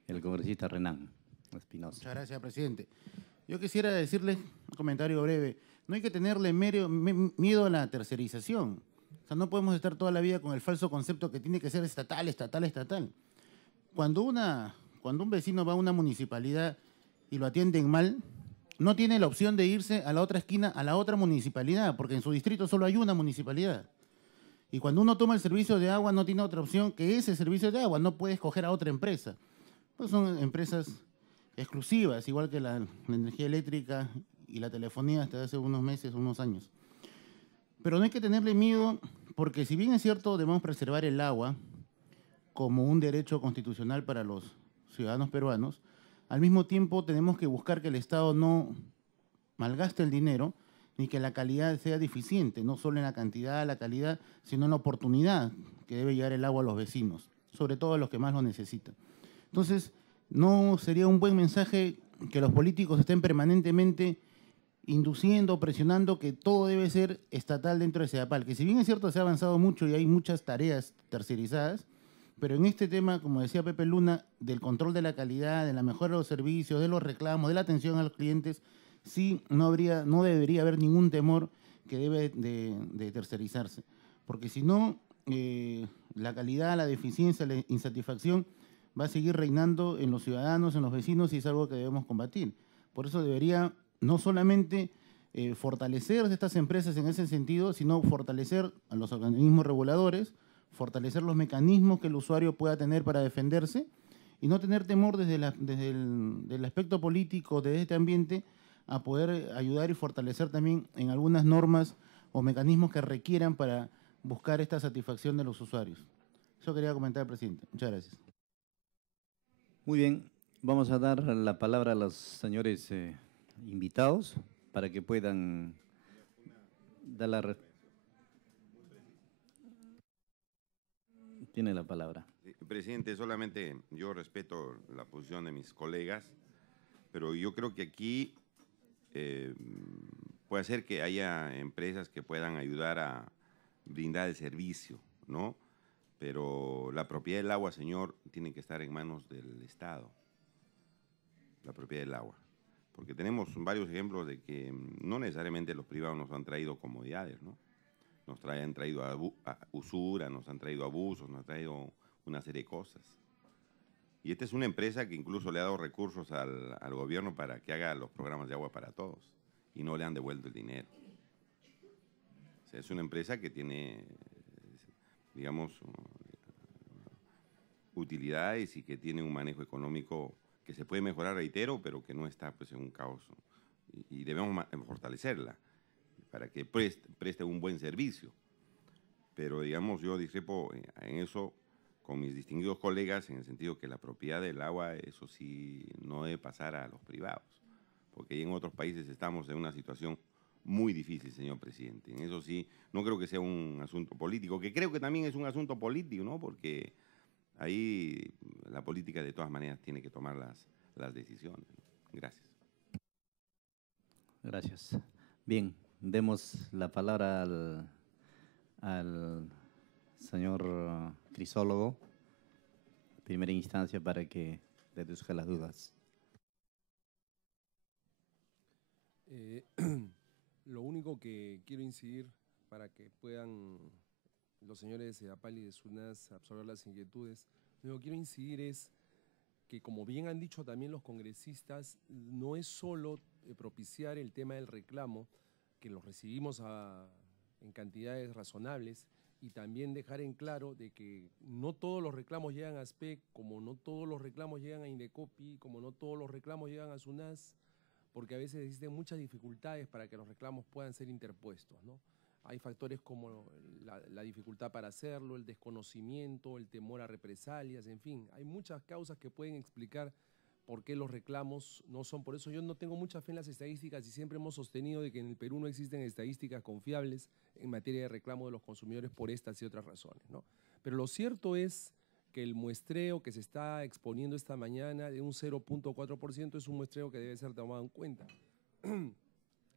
el congresista Renan Espinosa. Muchas gracias, presidente. Yo quisiera decirle un comentario breve. No hay que tenerle miedo a la tercerización. O sea, no podemos estar toda la vida con el falso concepto que tiene que ser estatal, estatal, estatal. Cuando un vecino va a una municipalidad y lo atienden mal, no tiene la opción de irse a la otra esquina, a la otra municipalidad, porque en su distrito solo hay una municipalidad. Y cuando uno toma el servicio de agua, no tiene otra opción que ese servicio de agua, no puede escoger a otra empresa. Pues son empresas exclusivas, igual que la energía eléctrica y la telefonía hasta hace unos meses, unos años. Pero no hay que tenerle miedo, porque si bien es cierto, debemos preservar el agua como un derecho constitucional para los ciudadanos peruanos, al mismo tiempo tenemos que buscar que el Estado no malgaste el dinero ni que la calidad sea deficiente, no solo en la cantidad, la calidad, sino en la oportunidad que debe llegar el agua a los vecinos, sobre todo a los que más lo necesitan. Entonces, no sería un buen mensaje que los políticos estén permanentemente induciendo, presionando que todo debe ser estatal dentro de Sedapal, que si bien es cierto se ha avanzado mucho y hay muchas tareas tercerizadas, pero en este tema, como decía Pepe Luna, del control de la calidad, de la mejora de los servicios, de los reclamos, de la atención a los clientes, sí no debería haber ningún temor que debe de tercerizarse, porque si no, la calidad, la deficiencia, la insatisfacción va a seguir reinando en los ciudadanos, en los vecinos, y es algo que debemos combatir. Por eso debería no solamente fortalecer estas empresas en ese sentido, sino fortalecer a los organismos reguladores, fortalecer los mecanismos que el usuario pueda tener para defenderse y no tener temor desde el aspecto político de este ambiente a poder ayudar y fortalecer también en algunas normas o mecanismos que requieran para buscar esta satisfacción de los usuarios. Eso quería comentar, presidente. Muchas gracias. Muy bien, vamos a dar la palabra a los señores invitados para que puedan dar la respuesta. Tiene la palabra. Presidente, solamente yo respeto la posición de mis colegas, pero yo creo que aquí puede ser que haya empresas que puedan ayudar a brindar el servicio, ¿no? Pero la propiedad del agua, señor, tiene que estar en manos del Estado, la propiedad del agua. Porque tenemos varios ejemplos de que no necesariamente los privados nos han traído comodidades, ¿no? Nos han traído usura, nos han traído abusos, nos han traído una serie de cosas. Y esta es una empresa que incluso le ha dado recursos al gobierno para que haga los programas de agua para todos y no le han devuelto el dinero. O sea, es una empresa que tiene, digamos, utilidades y que tiene un manejo económico que se puede mejorar, reitero, pero que no está pues, en un caos. Y debemos fortalecerla para que preste un buen servicio. Pero, digamos, yo discrepo en eso con mis distinguidos colegas en el sentido que la propiedad del agua, eso sí, no debe pasar a los privados, porque en otros países estamos en una situación muy difícil, señor presidente. En eso sí, no creo que sea un asunto político, que creo que también es un asunto político, ¿no? Porque ahí la política de todas maneras tiene que tomar las decisiones, ¿no? Gracias. Gracias. Bien, demos la palabra al señor Crisólogo, primera instancia, para que deduzca las dudas. Lo único que quiero incidir para que puedan los señores de SEDAPAL y de SUNAS absorber las inquietudes, lo que quiero incidir es que, como bien han dicho también los congresistas, no es solo propiciar el tema del reclamo, que los recibimos en cantidades razonables, y también dejar en claro de que no todos los reclamos llegan a ASPEC, como no todos los reclamos llegan a Indecopi, como no todos los reclamos llegan a SUNAS, porque a veces existen muchas dificultades para que los reclamos puedan ser interpuestos, ¿no? Hay factores como la dificultad para hacerlo, el desconocimiento, el temor a represalias, en fin, hay muchas causas que pueden explicar por qué los reclamos no son. Por eso yo no tengo mucha fe en las estadísticas y siempre hemos sostenido de que en el Perú no existen estadísticas confiables en materia de reclamo de los consumidores por estas y otras razones, ¿no? Pero lo cierto es que el muestreo que se está exponiendo esta mañana de un 0.4% es un muestreo que debe ser tomado en cuenta.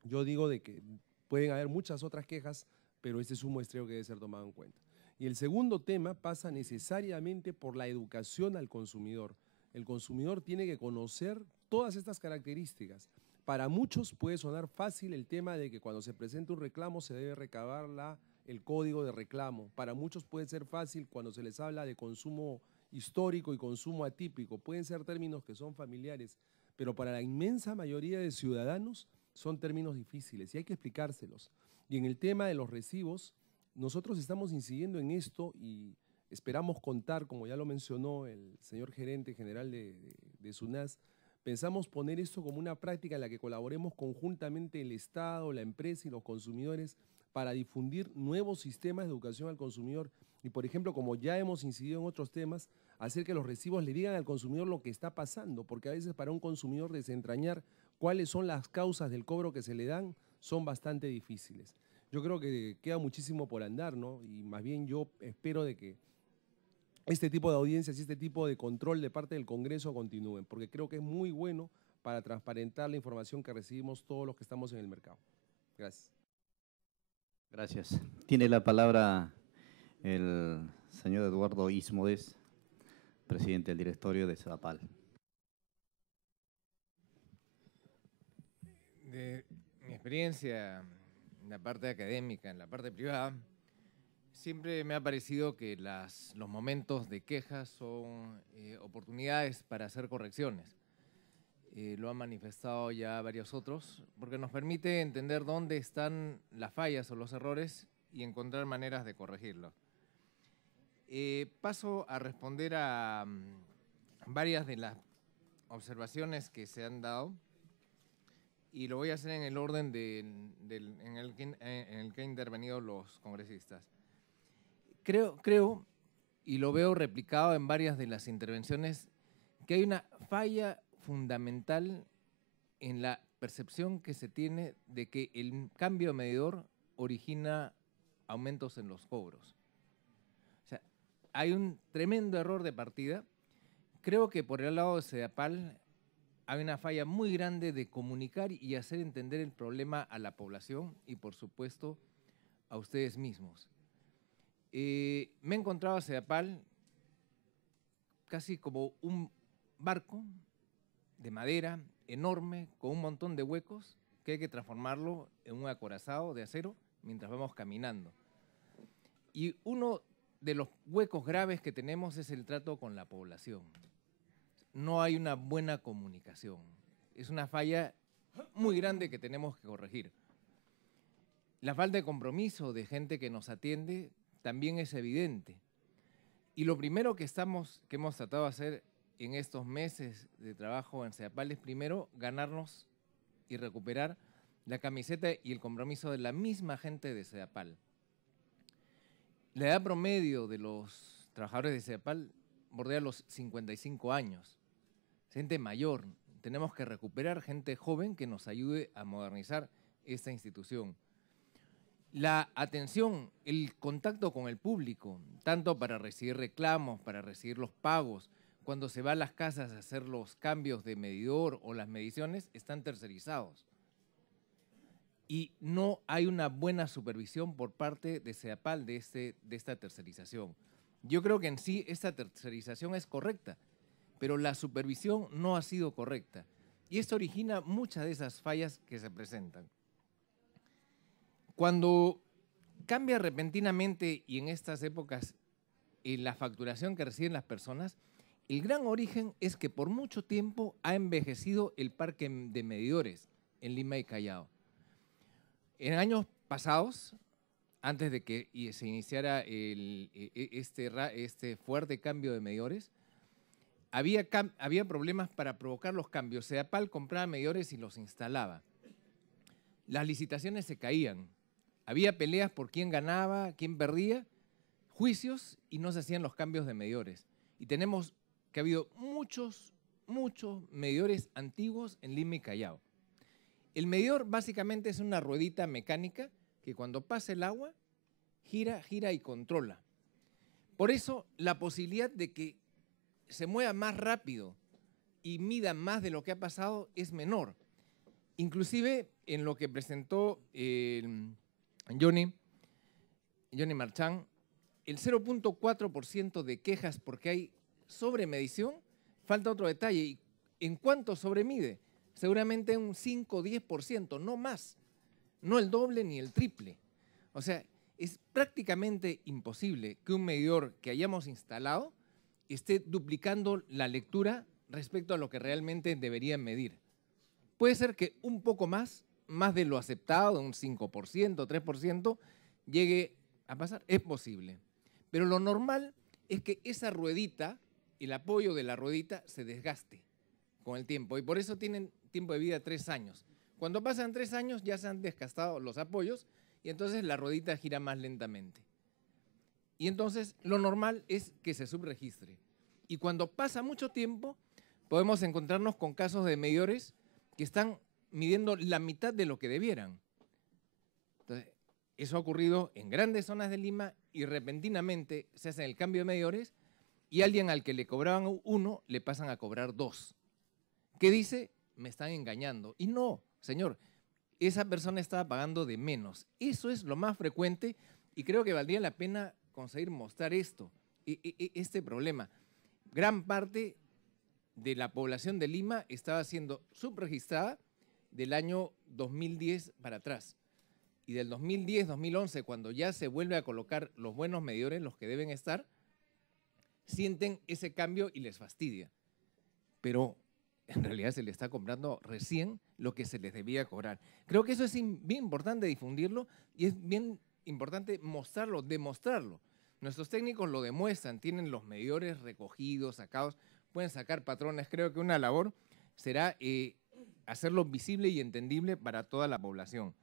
Yo digo de que pueden haber muchas otras quejas, pero este es un muestreo que debe ser tomado en cuenta. Y el segundo tema pasa necesariamente por la educación al consumidor. El consumidor tiene que conocer todas estas características. Para muchos puede sonar fácil el tema de que cuando se presenta un reclamo se debe recabar el código de reclamo. Para muchos puede ser fácil cuando se les habla de consumo histórico y consumo atípico. Pueden ser términos que son familiares, pero para la inmensa mayoría de ciudadanos son términos difíciles y hay que explicárselos. Y en el tema de los recibos, nosotros estamos incidiendo en esto y esperamos contar, como ya lo mencionó el señor gerente general de SUNAS, pensamos poner esto como una práctica en la que colaboremos conjuntamente el Estado, la empresa y los consumidores para difundir nuevos sistemas de educación al consumidor y, por ejemplo, como ya hemos incidido en otros temas, hacer que los recibos le digan al consumidor lo que está pasando, porque a veces para un consumidor desentrañar cuáles son las causas del cobro que se le dan son bastante difíciles. Yo creo que queda muchísimo por andar, ¿no? Y más bien yo espero de que este tipo de audiencias y este tipo de control de parte del Congreso continúen, porque creo que es muy bueno para transparentar la información que recibimos todos los que estamos en el mercado. Gracias. Gracias. Tiene la palabra el señor Eduardo Ismodes, presidente del directorio de SEDAPAL. De mi experiencia en la parte académica, en la parte privada, siempre me ha parecido que los momentos de quejas son oportunidades para hacer correcciones. Lo han manifestado ya varios otros, porque nos permite entender dónde están las fallas o los errores y encontrar maneras de corregirlos. Paso a responder a varias de las observaciones que se han dado. y lo voy a hacer en el orden en el que han intervenido los congresistas. Creo, y lo veo replicado en varias de las intervenciones, que hay una falla fundamental en la percepción que se tiene de que el cambio medidor origina aumentos en los cobros. O sea, hay un tremendo error de partida. Creo que por el lado de Sedapal hay una falla muy grande de comunicar y hacer entender el problema a la población y, por supuesto, a ustedes mismos. Me he encontrado a Sedapal casi como un barco de madera enorme con un montón de huecos que hay que transformarlo en un acorazado de acero mientras vamos caminando. Y uno de los huecos graves que tenemos es el trato con la población. No hay una buena comunicación. Es una falla muy grande que tenemos que corregir. La falta de compromiso de gente que nos atiende también es evidente. Y lo primero que hemos tratado de hacer en estos meses de trabajo en Sedapal es primero ganarnos y recuperar la camiseta y el compromiso de la misma gente de Sedapal. La edad promedio de los trabajadores de Sedapal bordea los 55 años. Gente mayor. Tenemos que recuperar gente joven que nos ayude a modernizar esta institución. La atención, el contacto con el público, tanto para recibir reclamos, para recibir los pagos, cuando se va a las casas a hacer los cambios de medidor o las mediciones, están tercerizados. Y no hay una buena supervisión por parte de Sedapal de esta tercerización. Yo creo que en sí esta tercerización es correcta, pero la supervisión no ha sido correcta. Y esto origina muchas de esas fallas que se presentan. Cuando cambia repentinamente y en estas épocas la facturación que reciben las personas, el gran origen es que por mucho tiempo ha envejecido el parque de medidores en Lima y Callao. En años pasados, antes de que se iniciara este fuerte cambio de medidores, había problemas para provocar los cambios. Sedapal compraba medidores y los instalaba. Las licitaciones se caían. Había peleas por quién ganaba, quién perdía, juicios y no se hacían los cambios de medidores. Y tenemos que ha habido muchos medidores antiguos en Lima y Callao. El medidor básicamente es una ruedita mecánica que cuando pasa el agua gira y controla. Por eso la posibilidad de que se mueva más rápido y mida más de lo que ha pasado es menor. Inclusive en lo que presentó Johnny Marchán, el 0.4% de quejas porque hay sobremedición, falta otro detalle. ¿Y en cuánto sobremide? Seguramente un 5 o 10%, no más. No el doble ni el triple. O sea, es prácticamente imposible que un medidor que hayamos instalado esté duplicando la lectura respecto a lo que realmente deberían medir. Puede ser que un poco más de lo aceptado, un 5%, 3%, llegue a pasar. Es posible. Pero lo normal es que esa ruedita, el apoyo de la ruedita, se desgaste con el tiempo. Y por eso tienen tiempo de vida 3 años. Cuando pasan 3 años ya se han desgastado los apoyos y entonces la ruedita gira más lentamente. Y entonces lo normal es que se subregistre. Y cuando pasa mucho tiempo, podemos encontrarnos con casos de medidores que están midiendo la mitad de lo que debieran. Entonces, eso ha ocurrido en grandes zonas de Lima y repentinamente se hace el cambio de medidores y alguien al que le cobraban 1 le pasan a cobrar 2. ¿Qué dice? Me están engañando. Y no, señor, esa persona estaba pagando de menos. Eso es lo más frecuente y creo que valdría la pena conseguir mostrar este problema. Gran parte de la población de Lima estaba siendo subregistrada del año 2010 para atrás. Y del 2010, 2011, cuando ya se vuelve a colocar los buenos medidores, los que deben estar, sienten ese cambio y les fastidia. Pero en realidad se les está cobrando recién lo que se les debía cobrar. Creo que eso es bien importante difundirlo y es bien importante mostrarlo, demostrarlo. Nuestros técnicos lo demuestran, tienen los medidores recogidos, sacados, pueden sacar patrones. Creo que una labor será hacerlo visible y entendible para toda la población.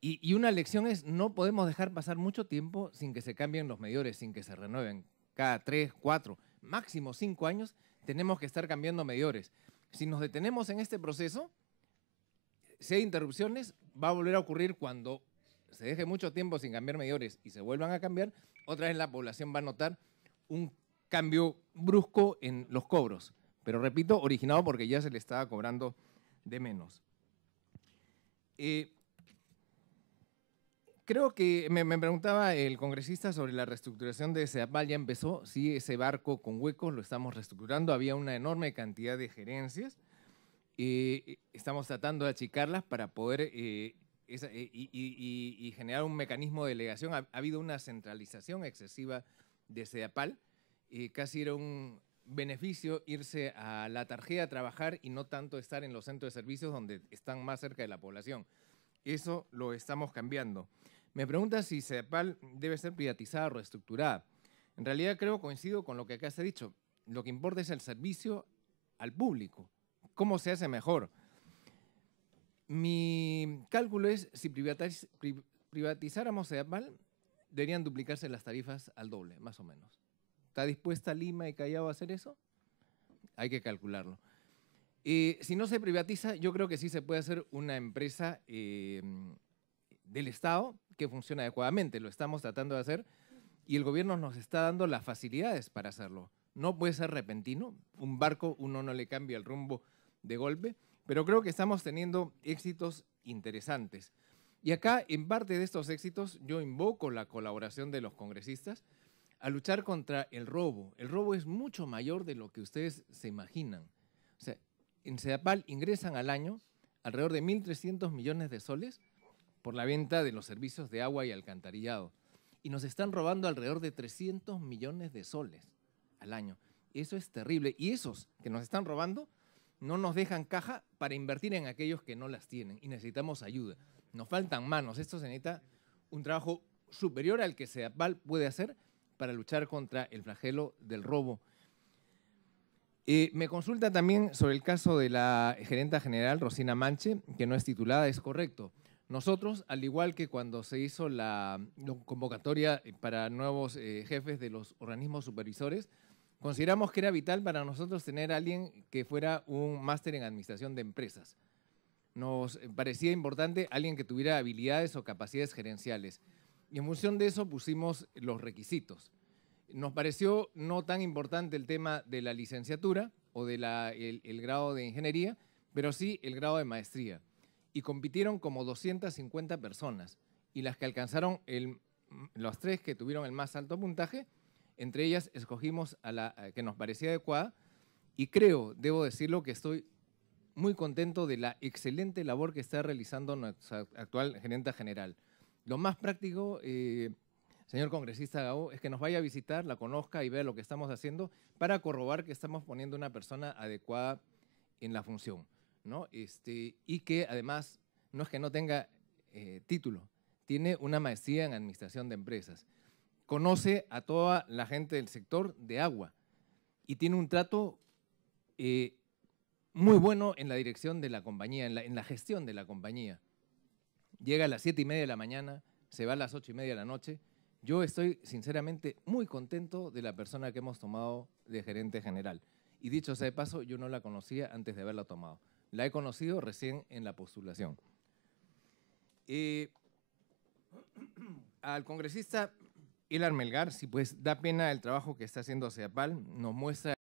Y una lección es, no podemos dejar pasar mucho tiempo sin que se cambien los medidores, sin que se renueven. Cada 3, 4, máximo 5 años tenemos que estar cambiando medidores. Si nos detenemos en este proceso, si hay interrupciones, va a volver a ocurrir cuando se deje mucho tiempo sin cambiar medidores y se vuelvan a cambiar, otra vez la población va a notar un cambio brusco en los cobros. Pero repito, originado porque ya se le estaba cobrando de menos. Creo que me preguntaba el congresista sobre la reestructuración de Sedapal. Ya empezó, sí, ese barco con huecos lo estamos reestructurando. Había una enorme cantidad de gerencias. Estamos tratando de achicarlas para poder generar un mecanismo de delegación. Ha habido una centralización excesiva de Sedapal. Casi era un beneficio irse a La Tarjeta a trabajar y no tanto estar en los centros de servicios donde están más cerca de la población. Eso lo estamos cambiando. Me pregunta si Sedapal debe ser privatizada o reestructurada. En realidad coincido con lo que acá se ha dicho. Lo que importa es el servicio al público. ¿Cómo se hace mejor? Mi cálculo es, si privatizáramos Sedapal, deberían duplicarse las tarifas al doble, más o menos. ¿Está dispuesta Lima y Callao a hacer eso? Hay que calcularlo. Si no se privatiza, yo creo que sí se puede hacer una empresa del Estado que funcione adecuadamente. Lo estamos tratando de hacer y el gobierno nos está dando las facilidades para hacerlo. No puede ser repentino. Un barco uno no le cambia el rumbo de golpe, pero creo que estamos teniendo éxitos interesantes. Y acá, en parte de estos éxitos, yo invoco la colaboración de los congresistas a luchar contra el robo. El robo es mucho mayor de lo que ustedes se imaginan. O sea, en Sedapal ingresan al año alrededor de 1.300 millones de soles por la venta de los servicios de agua y alcantarillado. Y nos están robando alrededor de 300 millones de soles al año. Eso es terrible. Y esos que nos están robando no nos dejan caja para invertir en aquellos que no las tienen. Y necesitamos ayuda. Nos faltan manos. Esto se necesita un trabajo superior al que Sedapal puede hacer para luchar contra el flagelo del robo. Me consulta también sobre el caso de la gerenta general, Rosina Manche, que no es titulada. Es correcto. Nosotros, al igual que cuando se hizo la convocatoria para nuevos jefes de los organismos supervisores, consideramos que era vital para nosotros tener a alguien que fuera un máster en administración de empresas. Nos parecía importante alguien que tuviera habilidades o capacidades gerenciales. Y en función de eso pusimos los requisitos. Nos pareció no tan importante el tema de la licenciatura o del grado de ingeniería, pero sí el grado de maestría. Y compitieron como 250 personas. Y las que alcanzaron, los 3 que tuvieron el más alto puntaje, entre ellas escogimos a la que nos parecía adecuada. Y creo, debo decirlo, que estoy muy contento de la excelente labor que está realizando nuestra actual gerenta general. Lo más práctico, señor congresista Gabo, es que nos vaya a visitar, la conozca y vea lo que estamos haciendo para corroborar que estamos poniendo una persona adecuada en la función, ¿no? Y que además no es que no tenga título, tiene una maestría en administración de empresas, conoce a toda la gente del sector de agua y tiene un trato muy bueno en la dirección de la compañía, en la gestión de la compañía. Llega a las 7:30 de la mañana, se va a las 8:30 de la noche. Yo estoy sinceramente muy contento de la persona que hemos tomado de gerente general. Y dicho sea de paso, yo no la conocía antes de haberla tomado. La he conocido recién en la postulación. Al congresista Elar Melgar, sí, pues da pena el trabajo que está haciendo Sedapal, nos muestra